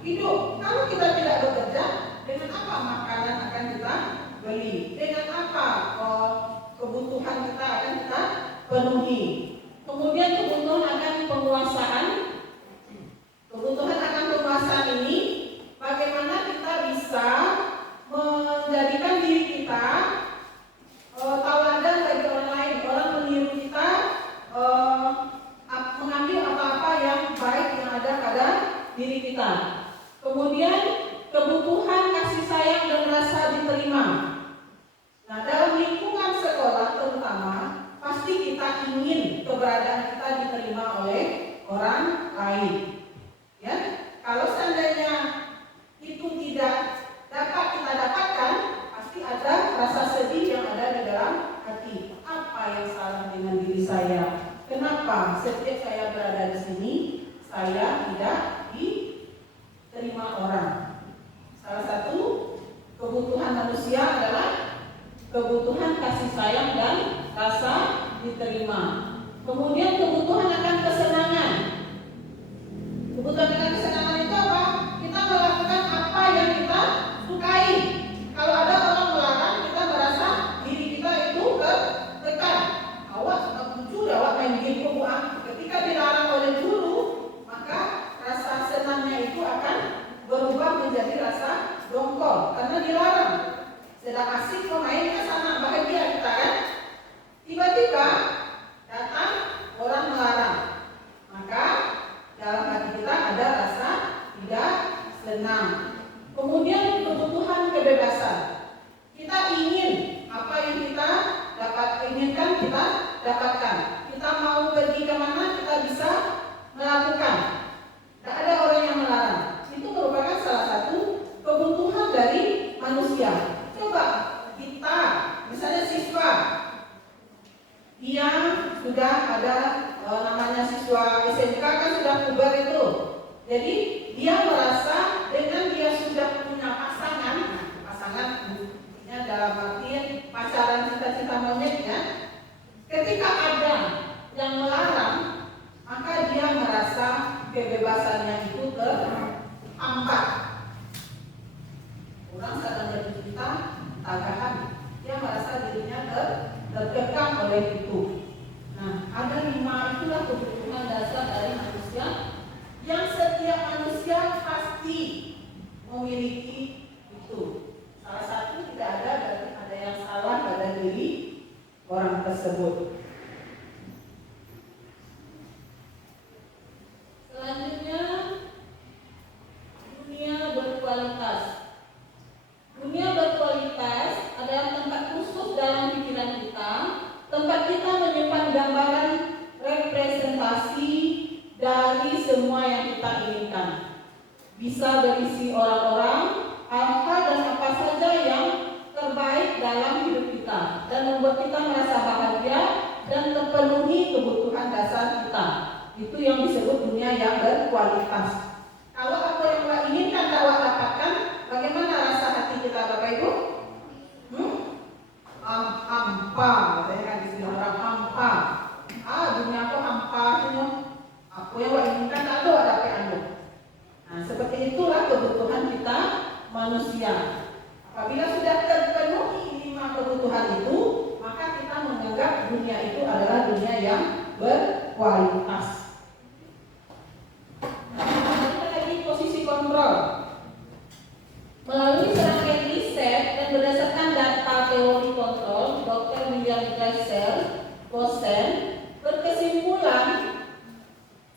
hidup. Kalau kita tidak bekerja, dengan apa makanan akan kita beli? Dengan apa kebutuhan kita akan kita penuhi? Kemudian kebutuhan akan penguasaan. Kebutuhan akan penguasaan ini, bagaimana kita bisa menjadikan diri kita tauladan bagi orang lain, orang meniru kita, mengambil apa-apa yang baik yang ada pada diri kita. Kemudian kebutuhan kasih sayang dan rasa diterima. Nah, dalam lingkungan sekolah terutama, pasti kita ingin keberadaan kita diterima oleh orang lain. Ya, kalau seandainya itu tidak dapat kita dapatkan, pasti ada rasa sedih yang ada di dalam hati. Apa yang salah dengan diri saya? Kenapa setiap saya berada di sini, saya tidak diterima orang? Salah satu kebutuhan manusia adalah kebutuhan kasih sayang dan rasa diterima. Kemudian kebutuhan akan kesenangan. Kebutuhan akan kesenangan itu apa? Kita melakukan apa yang kita sukai. Kalau ada orang melarang, kita merasa diri kita itu tertekan. Awak lucu, awak main game pembuang. Ketika dilarang oleh guru, maka rasa senangnya itu akan berubah menjadi rasa dongkol karena dilarang. Sedang asik pemain ke sana, bahagia kita kan? Tiba-tiba datang orang melarang, maka dalam hati kita ada rasa tidak senang. Kemudian kebutuhan kebebasan. Kita ingin apa yang kita inginkan kita dapatkan. Kita mau pergi kemana kita bisa melakukan. Tidak ada orang yang melarang. Itu merupakan salah satu kebutuhan dari manusia. Coba kita, misalnya siswa, dia sudah ada namanya siswa SMK kan sudah puber itu. Jadi dia merasa dengan dia sudah punya pasangan dalam arti pacaran cita-cita monyetnya, ketika ada yang melarang, maka dia merasa kebebasannya itu terhambat. Orang sedang bercerita tagahan, dia merasa dirinya terkekang oleh itu. Nah, ada 5 itulah kebutuhan dasar dari manusia yang setiap manusia pasti memiliki itu. Salah satu tidak ada, berarti ada yang salah pada diri orang tersebut. Selanjutnya, dunia berkualitas. Dunia berkualitas adalah tempat khusus dalam pikiran kita, tempat kita menyimpan gambaran representasi dari semua yang kita inginkan. Bisa berisi orang-orang, hal-hal dan apa saja yang terbaik dalam hidup kita dan membuat kita merasa bahagia dan terpenuhi kebutuhan dasar kita. Itu yang disebut dunia yang berkualitas. Kalau apa yang kita inginkan dapat dapatkan, bagaimana rasa hati kita, Bapak Ibu? Hampa, saya kan istilah orang hampa. Dunia aku hampa semua. Aku yang kita inginkan ada dapat anu. Nah, seperti itulah kebutuhan kita manusia. Apabila sudah terpenuhi 5 kebutuhan itu, maka kita menganggap dunia itu adalah dunia yang berkualitas. Kita lagi posisi kontrol. Melalui serangkaian riset dan berdasarkan data teori kontrol, Dr. William Glasser, dosen, berkesimpulan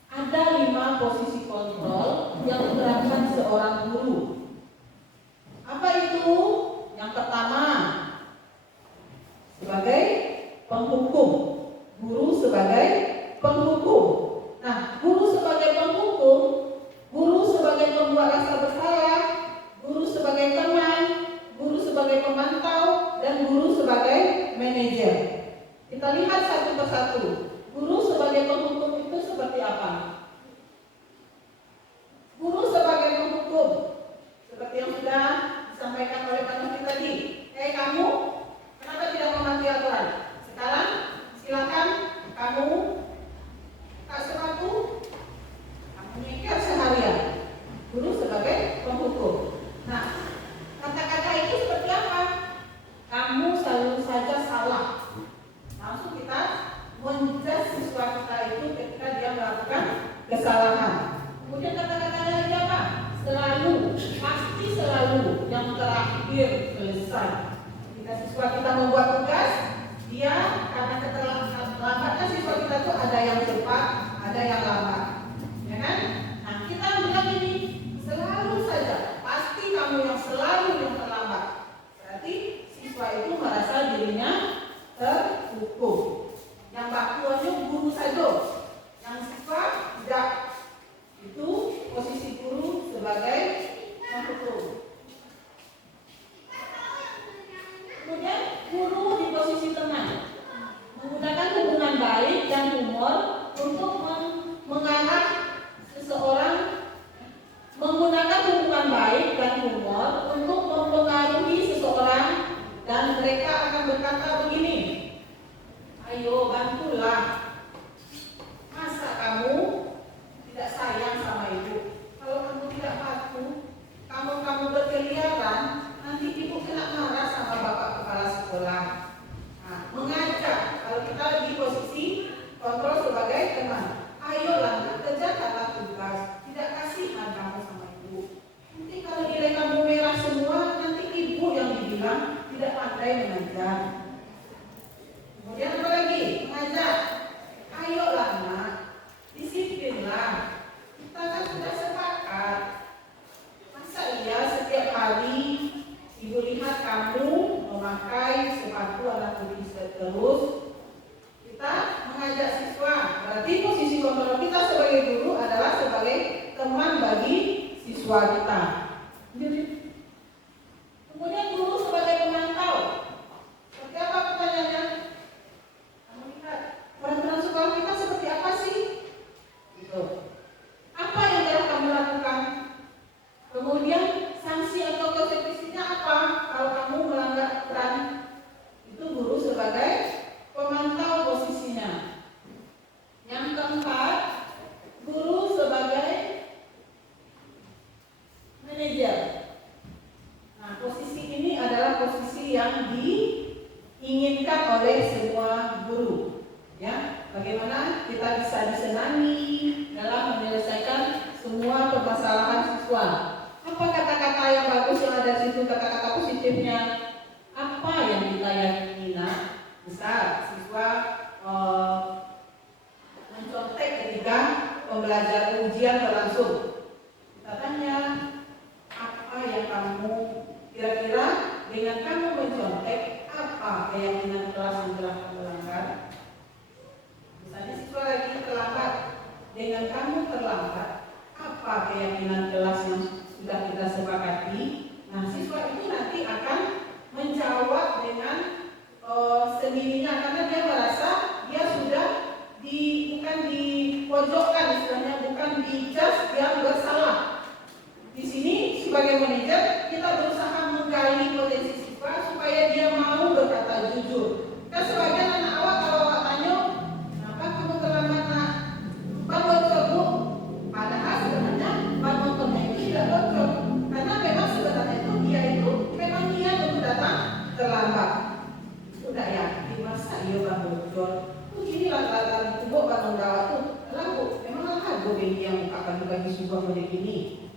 ada 5 posisi kontrol yang diterapkan seorang guru. Apa itu? Yang pertama, sebagai penghukum. Guru sebagai penghukum. Nah, guru sebagai penghukum, guru sebagai pembuat rasa bersalah, guru sebagai teman, guru sebagai pemantau, dan guru sebagai manajer. Kita lihat satu persatu. Guru sebagai penghukum itu seperti apa? Guru menjudge siswa kita itu ketika dia melakukan kesalahan. Kemudian kata-katanya lagi apa? Selalu, pasti selalu, yang terakhir selesai. Jika siswa kita membuat tugas, dia karena keterlambatan siswa kita tuh ada yang cepat, ada yang lambat, ya kan? Nah kita bilang ini selalu saja, pasti kamu yang selalu yang terlambat. Berarti siswa itu merasa dirinya terhukum. Yang bakuannya guru saja, yang siswa tidak. Itu posisi guru sebagai penghukum. Kemudian guru di posisi teman, menggunakan hubungan baik dan humor untuk mengarah seseorang, menggunakan hubungan baik dan humor untuk mempengaruhi seseorang, dan mereka akan berkata begini, ayo bantulah, masa kamu tidak sayang sama ibu? Kalau kamu tidak patuh, kamu berkeliaran, nanti ibu kena marah sama bapak kepala sekolah. Nah, mengajak, kalau kita di posisi kontrol sebagai teman, ayolah kerjakanlah tugas, tidak kasihan kamu sama ibu. Nanti kalau nilai kamu merah semua, nanti ibu yang dibilang tidak pandai mengajar. Kemudian apa lagi? Mengajak, ayolah nak, disiplinlah. Kita kan sudah sepakat. Masa iya setiap hari ibu lihat kamu memakai sepatu warna putih terus? Kita mengajak siswa. Berarti posisi kontrol kita sebagai guru adalah sebagai teman bagi siswa kita. Kemudian guru sebagai pemantau. Seperti apa pertanyaannya? Kamu lihat peraturan sekolah kita seperti apa sih? Gitu. Apa yang telah kamu lakukan? Kemudian sanksi atau konsekuensinya apa kalau kamu melanggar aturan? Itu guru sebagai pemantau posisinya. Yang keempat, guru sebagai manajer. Nah, posisi ini adalah posisi yang diinginkan oleh semua guru. Ya, bagaimana kita bisa disenangi dalam menyelesaikan semua permasalahan siswa. Apa kata-kata yang bagus yang ada di situ, kata-kata positifnya? Apa yang kita yakini? Misal siswa mencontek ketika pembelajaran ujian berlangsung. Kita tanya, apa yang kamu kira-kira dengan kamu mencontek, apa keyakinan kelas yang telah kamu langgar? Misalnya siswa lagi terlambat, dengan kamu terlambat, apa keyakinan kelas yang sudah kita sepakati? Nah, siswa itu nanti akan menjawab dengan sendirinya, karena dia merasa dia sudah bukan dipojokkan, istilahnya bukan dijudge, dia bersalah. Di sini sebagai manajer kita berusaha menggali potensi siswa supaya dia mau berkata jujur. Kan sebagian anak awak kalau awak tanya, kenapa kamu terlambat nak? Ban bocor bu. Padahal sebenarnya ban motornya itu tidak bocor, karena memang sebenarnya itu memang dia untuk datang terlambat. Sudah yakin masa iya ban bocor? Begini latar kubuk ban gawat tuh. Lalu memang ada begi yang akan dibagi sebuah model ini.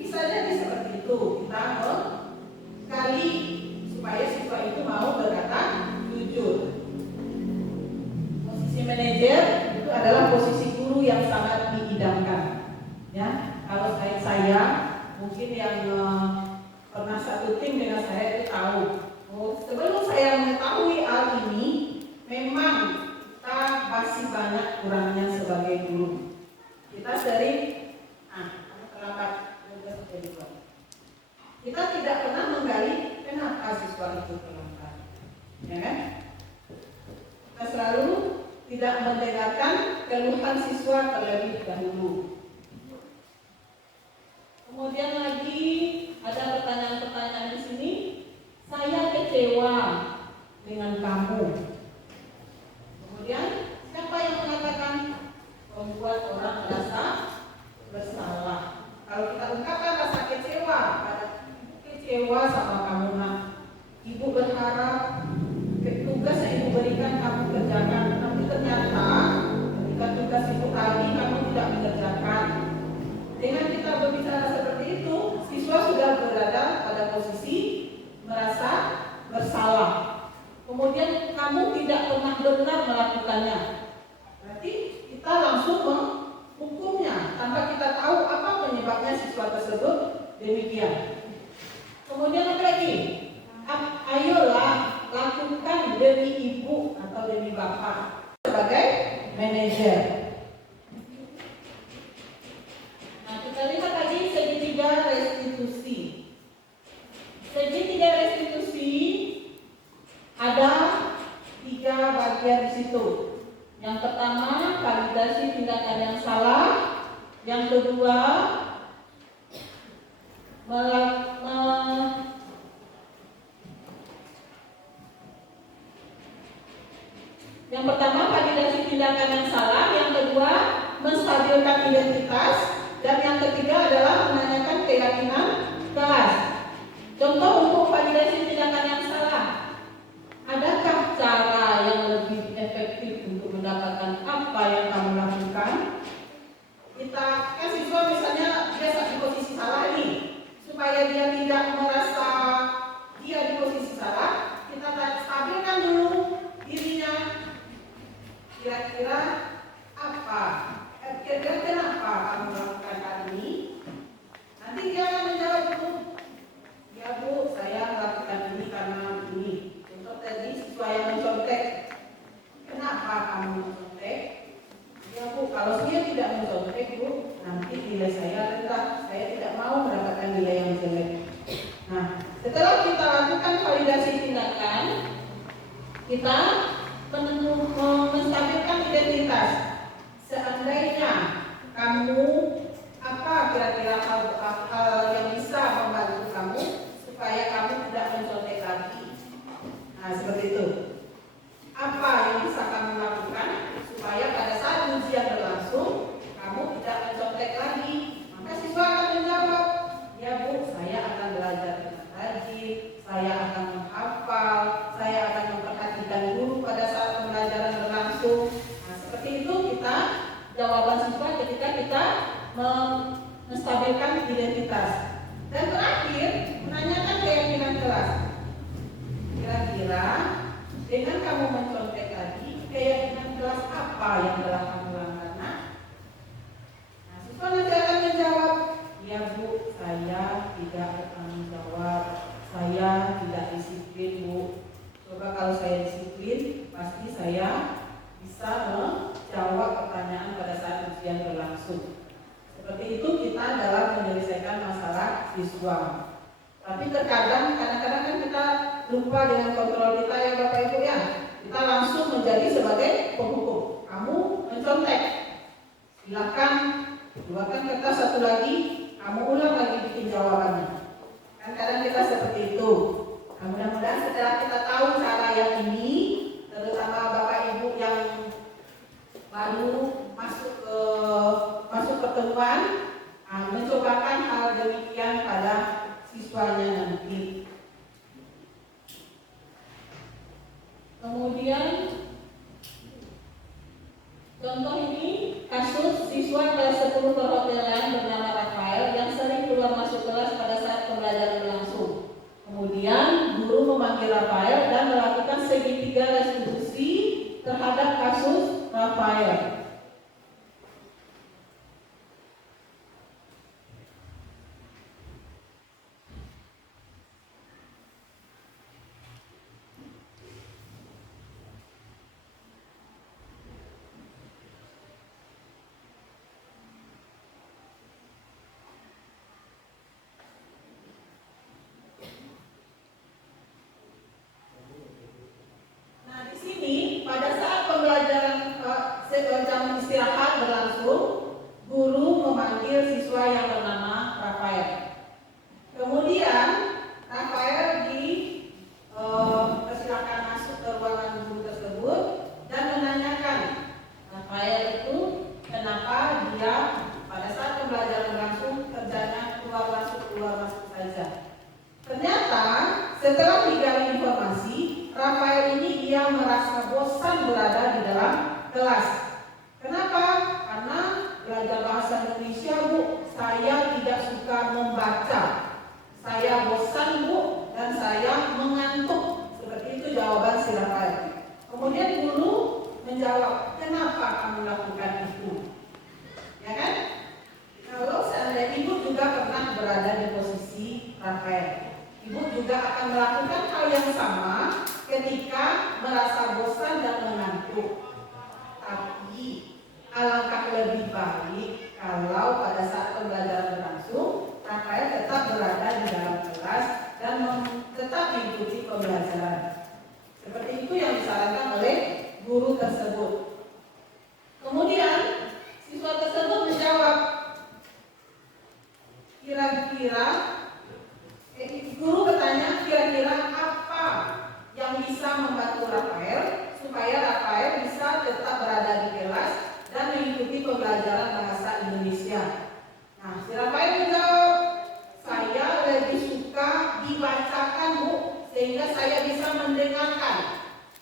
Bisa jadi seperti itu. Kita menggali supaya siswa itu mau berkata jujur. Posisi manajer itu adalah posisi guru yang sangat diidamkan. Ya, kalau saya mungkin yang pernah satu tim dengan saya itu tahu. Sebelum saya mengetahui hal ini, memang kita masih banyak kurangnya sebagai guru. Kita sering, kamu terlambat. Kita tidak pernah menggali kenapa siswa itu terlambat, ya kan? Kita selalu tidak mendengarkan keluhan siswa terlebih dahulu. Kemudian lagi ada pertanyaan-pertanyaan di sini. Saya kecewa dengan kamu. Kemudian siapa yang mengatakan? Membuat orang merasa bersalah. Kalau kita ungkapkan rasa kecewa sama kamu nak, ibu berharap tugas yang ibu berikan kamu kerjakan, tapi ternyata yang benar melakukannya. Berarti kita langsung menghukumnya tanpa kita tahu apa penyebabnya siswa tersebut demikian. Kemudian apa lagi? Ayolah lakukan demi ibu atau demi bapak sebagai manajer. Nah, kita lihat tadi segitiga restitusi. Segitiga restitusi ada 3 bagian di situ. Yang pertama, validasi tindakan yang salah. Yang kedua, yang pertama validasi tindakan yang salah, yang kedua menstabilkan identitas, dan yang ketiga adalah menanyakan keyakinan kelas. Contoh untuk validasi tindakan yang salah, adakah cara yang lebih efektif untuk mendapatkan apa yang kamu lakukan? Kita kan siswa misalnya dia di posisi salah nih, supaya dia tidak merasa dia di posisi salah, kita stabilkan dulu dirinya. Kira-kira apa? Kira-kira kenapa kamu melakukan hal ini? Nanti dia akan menjawab itu. Ya Bu, saya melakukan ini karena ini. Contoh tadi siswa yang mencontek. Kenapa kamu mencontek? Ya Bu, kalau dia tidak mencontek Bu, nanti nilai saya rendah. Saya tidak mau mendapatkan nilai yang jelek. Nah, setelah kita lakukan validasi tindakan, kita menstabilkan identitas. Seandainya kamu apa kira-kira hal yang bisa membantu kamu supaya kamu tidak mencontek lagi. Nah, seperti itu. Apa yang bisa kamu lakukan supaya pada saat ujian berlangsung kamu tidak mencontek lagi? Maka siswa akan menjawab, ya Bu, saya akan belajar dengan rajin, saya akan menghafal, saya akan memperhatikan guru pada saat pembelajaran berlangsung. Nah, seperti itu kita jawaban siswa ketika kita menstabilkan identitas. Dan terakhir, menanyakan keyakinan kelas. Kira-kira dengan kamu mencontek tadi, keyakinan kelas apa yang telah kamu langgar? Nah, siswa nanti akan menjawab, ya Bu, saya tidak bertanggung jawab, saya tidak disiplin Bu. Coba kalau saya disiplin, pasti saya bisa menjawab pertanyaan pada saat ujian berlangsung. Seperti itu kita dalam menyelesaikan masalah siswa. Tapi terkadang, kadang-kadang kan kita lupa dengan kontrol kita ya Bapak Ibu ya. Kita langsung menjadi sebagai penghukum. Kamu mencontek, silakan keluarkan kertas satu lagi, kamu ulang lagi bikin jawabannya. Kan kadang kita seperti itu. Nah, mudah-mudahan setelah kita tahu cara yang ini, terutama Bapak Ibu yang baru masuk pertemuan, mencobakan hal demikian pada siswanya nanti. Kemudian contoh ini kasus siswa kelas 10 perhotelan bernama Rafael yang sering keluar masuk kelas pada saat pembelajaran berlangsung. Kemudian guru memanggil Rafael dan melakukan segitiga restitusi terhadap kasus Rafael. Jam istirahat berlangsung, guru memanggil siswa yang bernama Rafael. Kemudian Rafael dipersilakan masuk ke ruangan guru tersebut dan menanyakan Rafael itu kenapa dia pada saat pembelajaran berlangsung kerjanya keluar masuk saja. Ternyata setelah digali informasi, Rafael ini dia merasa bosan berada di dalam kelas. Kenapa? Karena belajar bahasa Indonesia Bu, saya tidak suka membaca. Saya bosan Bu, dan saya mengantuk. Seperti itu jawaban si Rafael. Kemudian guru menjawab, kenapa kamu lakukan itu? Ya kan? Kalau seandainya ibu juga pernah berada di posisi Rafael, ibu juga akan melakukan hal yang sama ketika merasa bosan dan mengantuk. Tapi alangkah lebih baik kalau pada saat pembelajaran berlangsung, Rafael tetap berada di dalam kelas dan tetap mengikuti pembelajaran. Seperti itu yang disarankan oleh guru tersebut. Kemudian siswa tersebut menjawab, kira-kira guru bertanya, kira-kira apa yang bisa membantu Rafael supaya Rafael bisa tetap berada di kelas dan mengikuti pembelajaran bahasa Indonesia. Nah, si Rafael menjawab, saya lebih suka dibacakan, Bu, sehingga saya bisa mendengarkan.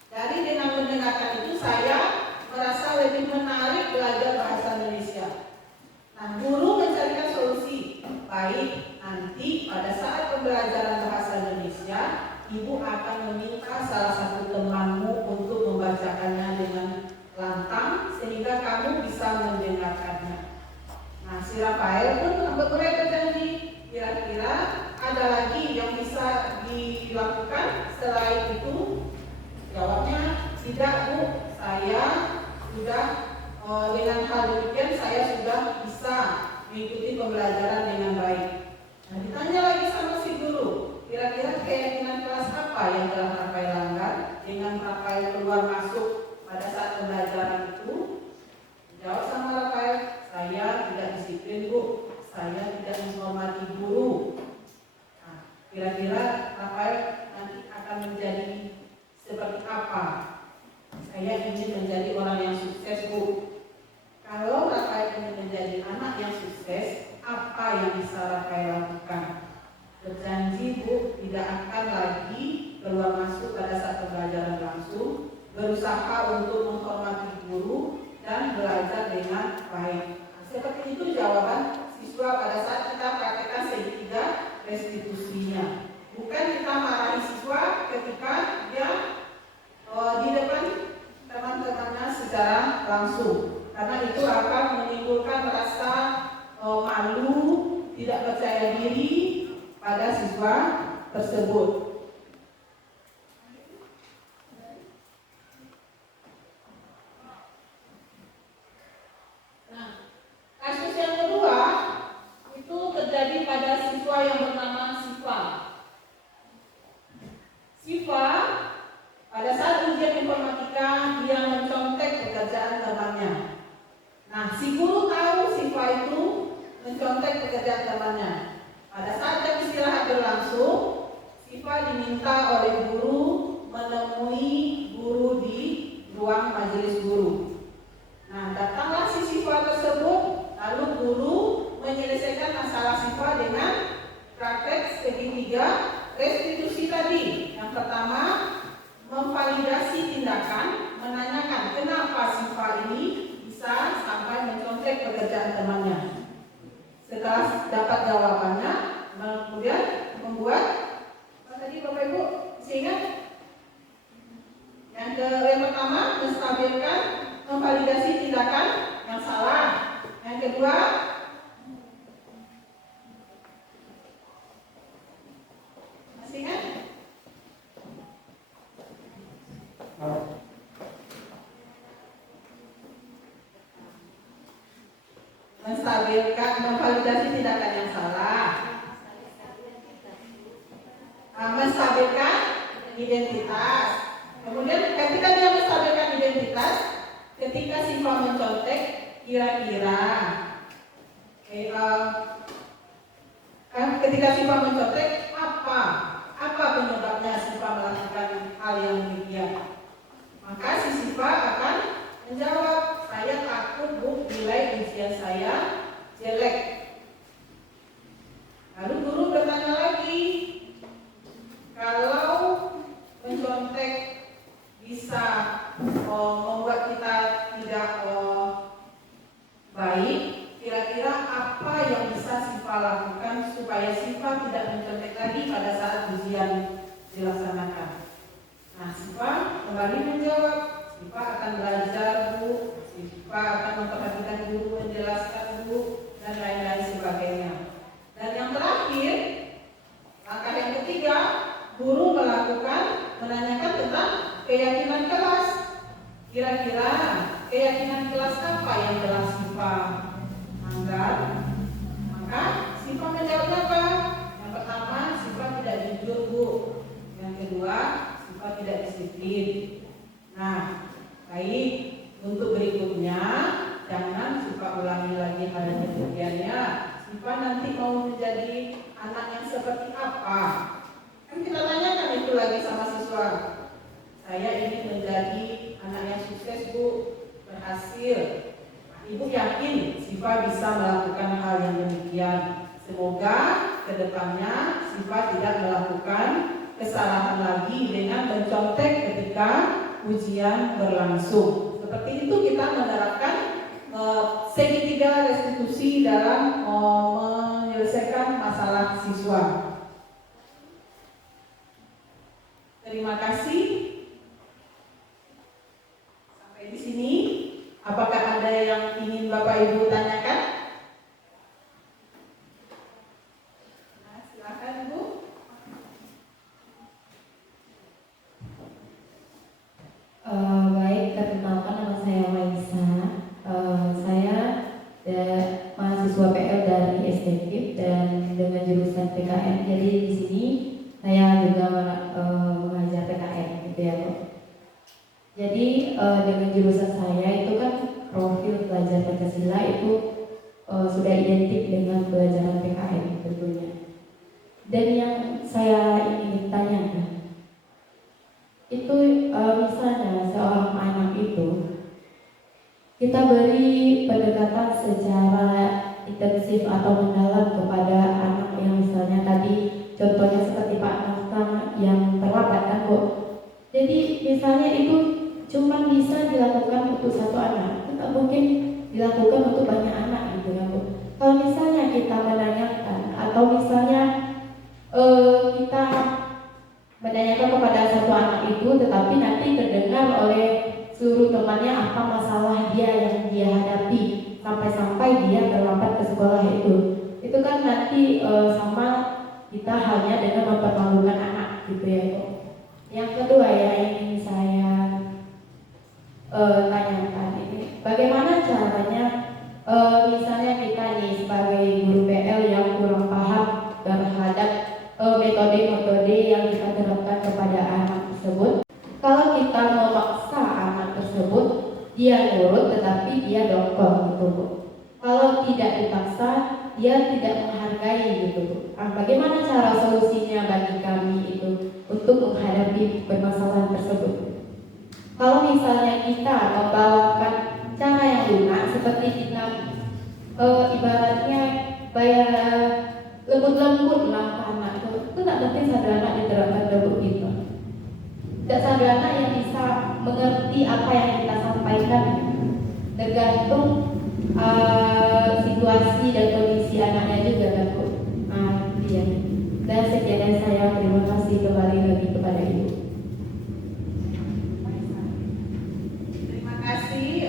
Dari dengan mendengarkan itu saya merasa lebih menarik belajar bahasa Indonesia. Nah, guru mencarikan solusi. Baik, nanti pada saat pembelajaran bahasa Indonesia, ibu akan meminta salah satu temanmu untuk membacakannya dengan lantang sehingga kamu bisa mendengarkannya. Nah, si Rafael pun mereka berjanji, kira-kira ada lagi yang bisa dilakukan selain itu? Jawabnya, tidak, Bu, saya sudah dengan hal demikian saya sudah bisa mengikuti pembelajaran dengan baik. Nah, ditanya lagi sama si guru, kira-kira keyakinan kelas apa yang telah Rafael langgar dengan Rafael keluar masuk pada saat pembelajaran itu? Jawab sama Rafael, saya tidak disiplin, Bu, saya tidak menghormati guru. Nah, kira-kira Rafael nanti akan menjadi seperti apa? Saya ingin menjadi orang yang sukses, Bu. Kalau Rafael ingin menjadi anak yang sukses, apa yang bisa Rafael lakukan? Berjanji, Bu, tidak akan lagi keluar masuk pada saat pembelajaran langsung, berusaha untuk menghormati guru dan belajar dengan baik. Nah, seperti itu jawaban siswa pada saat kita praktekkan segitiga restitusinya. Bukan kita marahi siswa ketika dia di depan teman-temannya secara langsung, karena itu akan menimbulkan rasa malu, tidak percaya diri pada siswa tersebut. Nah, kasus yang kedua itu terjadi pada siswa yang bernama Siva. Siva pada saat ujian informatika dia mencontek pekerjaan temannya. Nah, si guru tahu Siva itu mencontek pekerjaan temannya. Pada saat jam istirahat berlangsung, Siva diminta oleh guru menemui guru di ruang majelis guru. Nah, datanglah si Siva tersebut, lalu guru menyelesaikan masalah Siva dengan praktek segitiga restitusi tadi. Yang pertama, memvalidasi tindakan, menanyakan kenapa Siva ini bisa sampai mencontek pekerjaan temannya. Setelah dapat jawabannya, kemudian membuat apa tadi Bapak Ibu? Sehingga yang pertama, menstabilkan, memvalidasi tindakan yang salah. Yang kedua, masih ingat? Menstabilkan, memvalidasi tindakan yang salah. Menstabilkan identitas. Kemudian ketika dia menstabilkan identitas, ketika Siva mencontek, kira-kira ketika Siva mencontek, apa penyebabnya Siva melakukan hal yang demikian? Maka si Siva akan menjawab, saya takut, Bu, nilai ujian saya jelek. Lalu guru bertanya lagi, kalau mencontek bisa membuat kita tidak baik, kira-kira apa yang bisa Siva lakukan supaya Siva tidak mencontek lagi pada saat ujian dilaksanakan? Nah, Siva kembali menjawab, Siva akan belajar Kira-kira keyakinan kelas apa yang telah Siva anggap? Maka Siva menjawab apa? Yang pertama, Siva tidak jujur, Bu. Yang kedua, Siva tidak disiplin. Nah, baik, untuk berikutnya jangan Siva ulangi lagi hal demikiannya. Siva nanti mau menjadi anak yang seperti apa? Kan kita tanyakan itu lagi sama siswa. Saya ingin menjadi anak yang sukses, Bu, berhasil. Ibu yakin Siva bisa melakukan hal yang demikian. Semoga kedepannya Siva tidak melakukan kesalahan lagi dengan mencontek ketika ujian berlangsung. Seperti itu kita menerapkan segitiga restitusi dalam menyelesaikan masalah siswa. Terima kasih. Sampai di sini. Apakah ada yang ingin Bapak Ibu tanyakan? Nah, silakan Bu. Baik, perkenalkan nama saya Maisa. Saya mahasiswa PL dari STKIP dan dengan jurusan PKN. Jadi di sini saya juga mengajar PKN, gitu ya, Bu. Jadi dengan jurusan saya itu kan profil belajar Pancasila itu sudah identik dengan pelajaran PKN tentunya. Dan yang saya ingin tanyakan itu misalnya seorang anak itu kita beri pendekatan secara intensif atau mendalam kepada anak yang misalnya tadi contohnya seperti Pak Naftan yang terlambat kan, Bu. Jadi misalnya itu cuma bisa dilakukan untuk satu anak, tidak mungkin dilakukan untuk banyak anak gitu ya, Bu. Kalau misalnya kita menanyakan atau misalnya kita menanyakan kepada satu anak itu, tetapi nanti terdengar oleh seluruh temannya apa masalah dia yang dia hadapi sampai-sampai dia terlambat ke sekolah itu kan nanti sama kita hanya dengan mempermalukan anak gitu ya, Bu. Yang kedua ya ingin saya tanyakan ini, bagaimana caranya misalnya kita nih sebagai guru PL yang kurang paham terhadap metode-metode yang kita terapkan kepada anak tersebut. Kalau kita memaksa anak tersebut dia nurut tetapi dia dongkol gitu, Bu. Kalau tidak dipaksa dia tidak menghargai gitu, Bu. Bagaimana cara solusinya bagi kami itu untuk menghadapi permasalahan tersebut? Kalau misalnya kita membawakan cara yang lunak seperti kita ibaratnya bayar lembut-lembut lah anak itu tak mungkin sederhana diterapkan dalam kita. Tidak sederhana yang bisa mengerti apa yang kita sampaikan, tergantung situasi dan kondisi anaknya juga kan, Bu. Iya. Dan sekian dari saya, terima kasih kembali lagi kepada Ibu.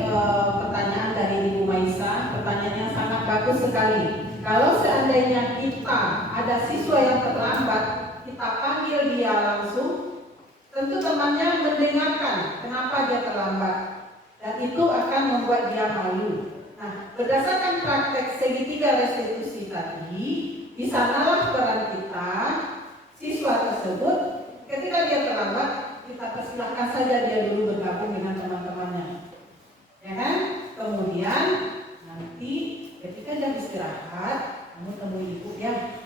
Pertanyaan dari Ibu Maisa, pertanyaannya sangat bagus sekali. Kalau seandainya kita ada siswa yang terlambat, kita panggil dia langsung, tentu temannya mendengarkan kenapa dia terlambat, dan itu akan membuat dia malu. Nah, berdasarkan praktek segitiga restitusi tadi, di sanalah peran kita, siswa tersebut, ketika dia terlambat, kita persilahkan saja dia dulu bergabung dengan teman-temannya. Ya kan? Kemudian nanti ketika dia istirahat, kamu temui ibu ya.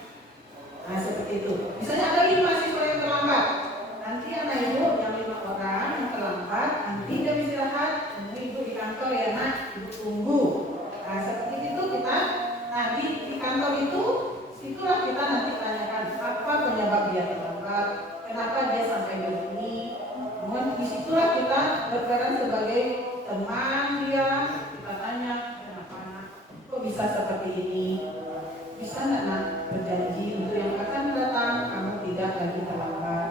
Nah seperti itu. Misalnya ada 5 siswa yang terlambat, nanti anak ibu yang 5 orang yang terlambat, nanti dia istirahat, temui ibu di kantor ya nak, ibu tunggu. Nah seperti itu kita. Nah di kantor itu, situlah kita nanti tanyakan apa penyebab dia terlambat, kenapa dia sampai begini. Kemudian disitulah kita berperan sebagai teman dia, kita tanya kenapa nak, kok bisa seperti ini, bisa nggak nak berjanji untuk yang akan datang kamu tidak lagi terlambat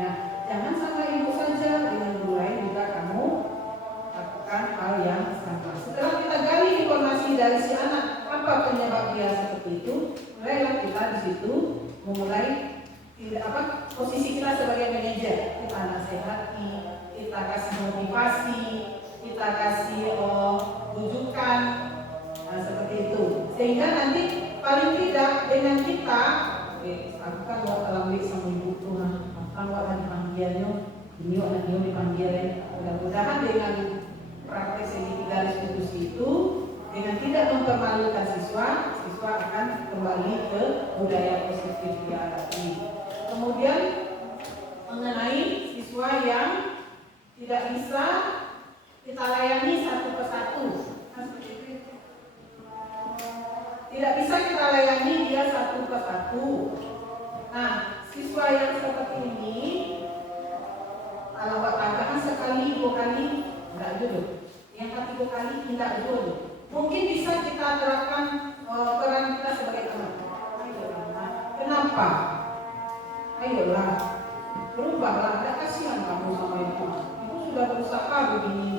ya, jangan sama ibu saja, dengan guru lain juga kamu lakukan hal yang sama. Setelah kita gali informasi dari si anak apa penyebab dia seperti itu, mulailah kita di situ memulai posisi kita sebagai manajer, kita nasihati, kita kasih motivasi, dianya ini anaknya dipanggil. Mudah-mudahan dengan praktek segitiga restitusi itu, dengan tidak mempermalukan siswa, siswa akan kembali ke budaya positif dia ini. Kemudian mengenai siswa yang tidak bisa kita layani satu persatu, tidak bisa kita layani dia satu persatu. Nah, siswa yang seperti ini, kalau tambahan sekali, 2 kali, enggak dulu. Yang ketiga kali, tidak dulu. Mungkin bisa kita terapkan peran kita sebagai teman. Ayolah. Kenapa? Ayolah, berubahlah. Tidak kasihan kamu sama ibu. Ibu sudah berusaha begini.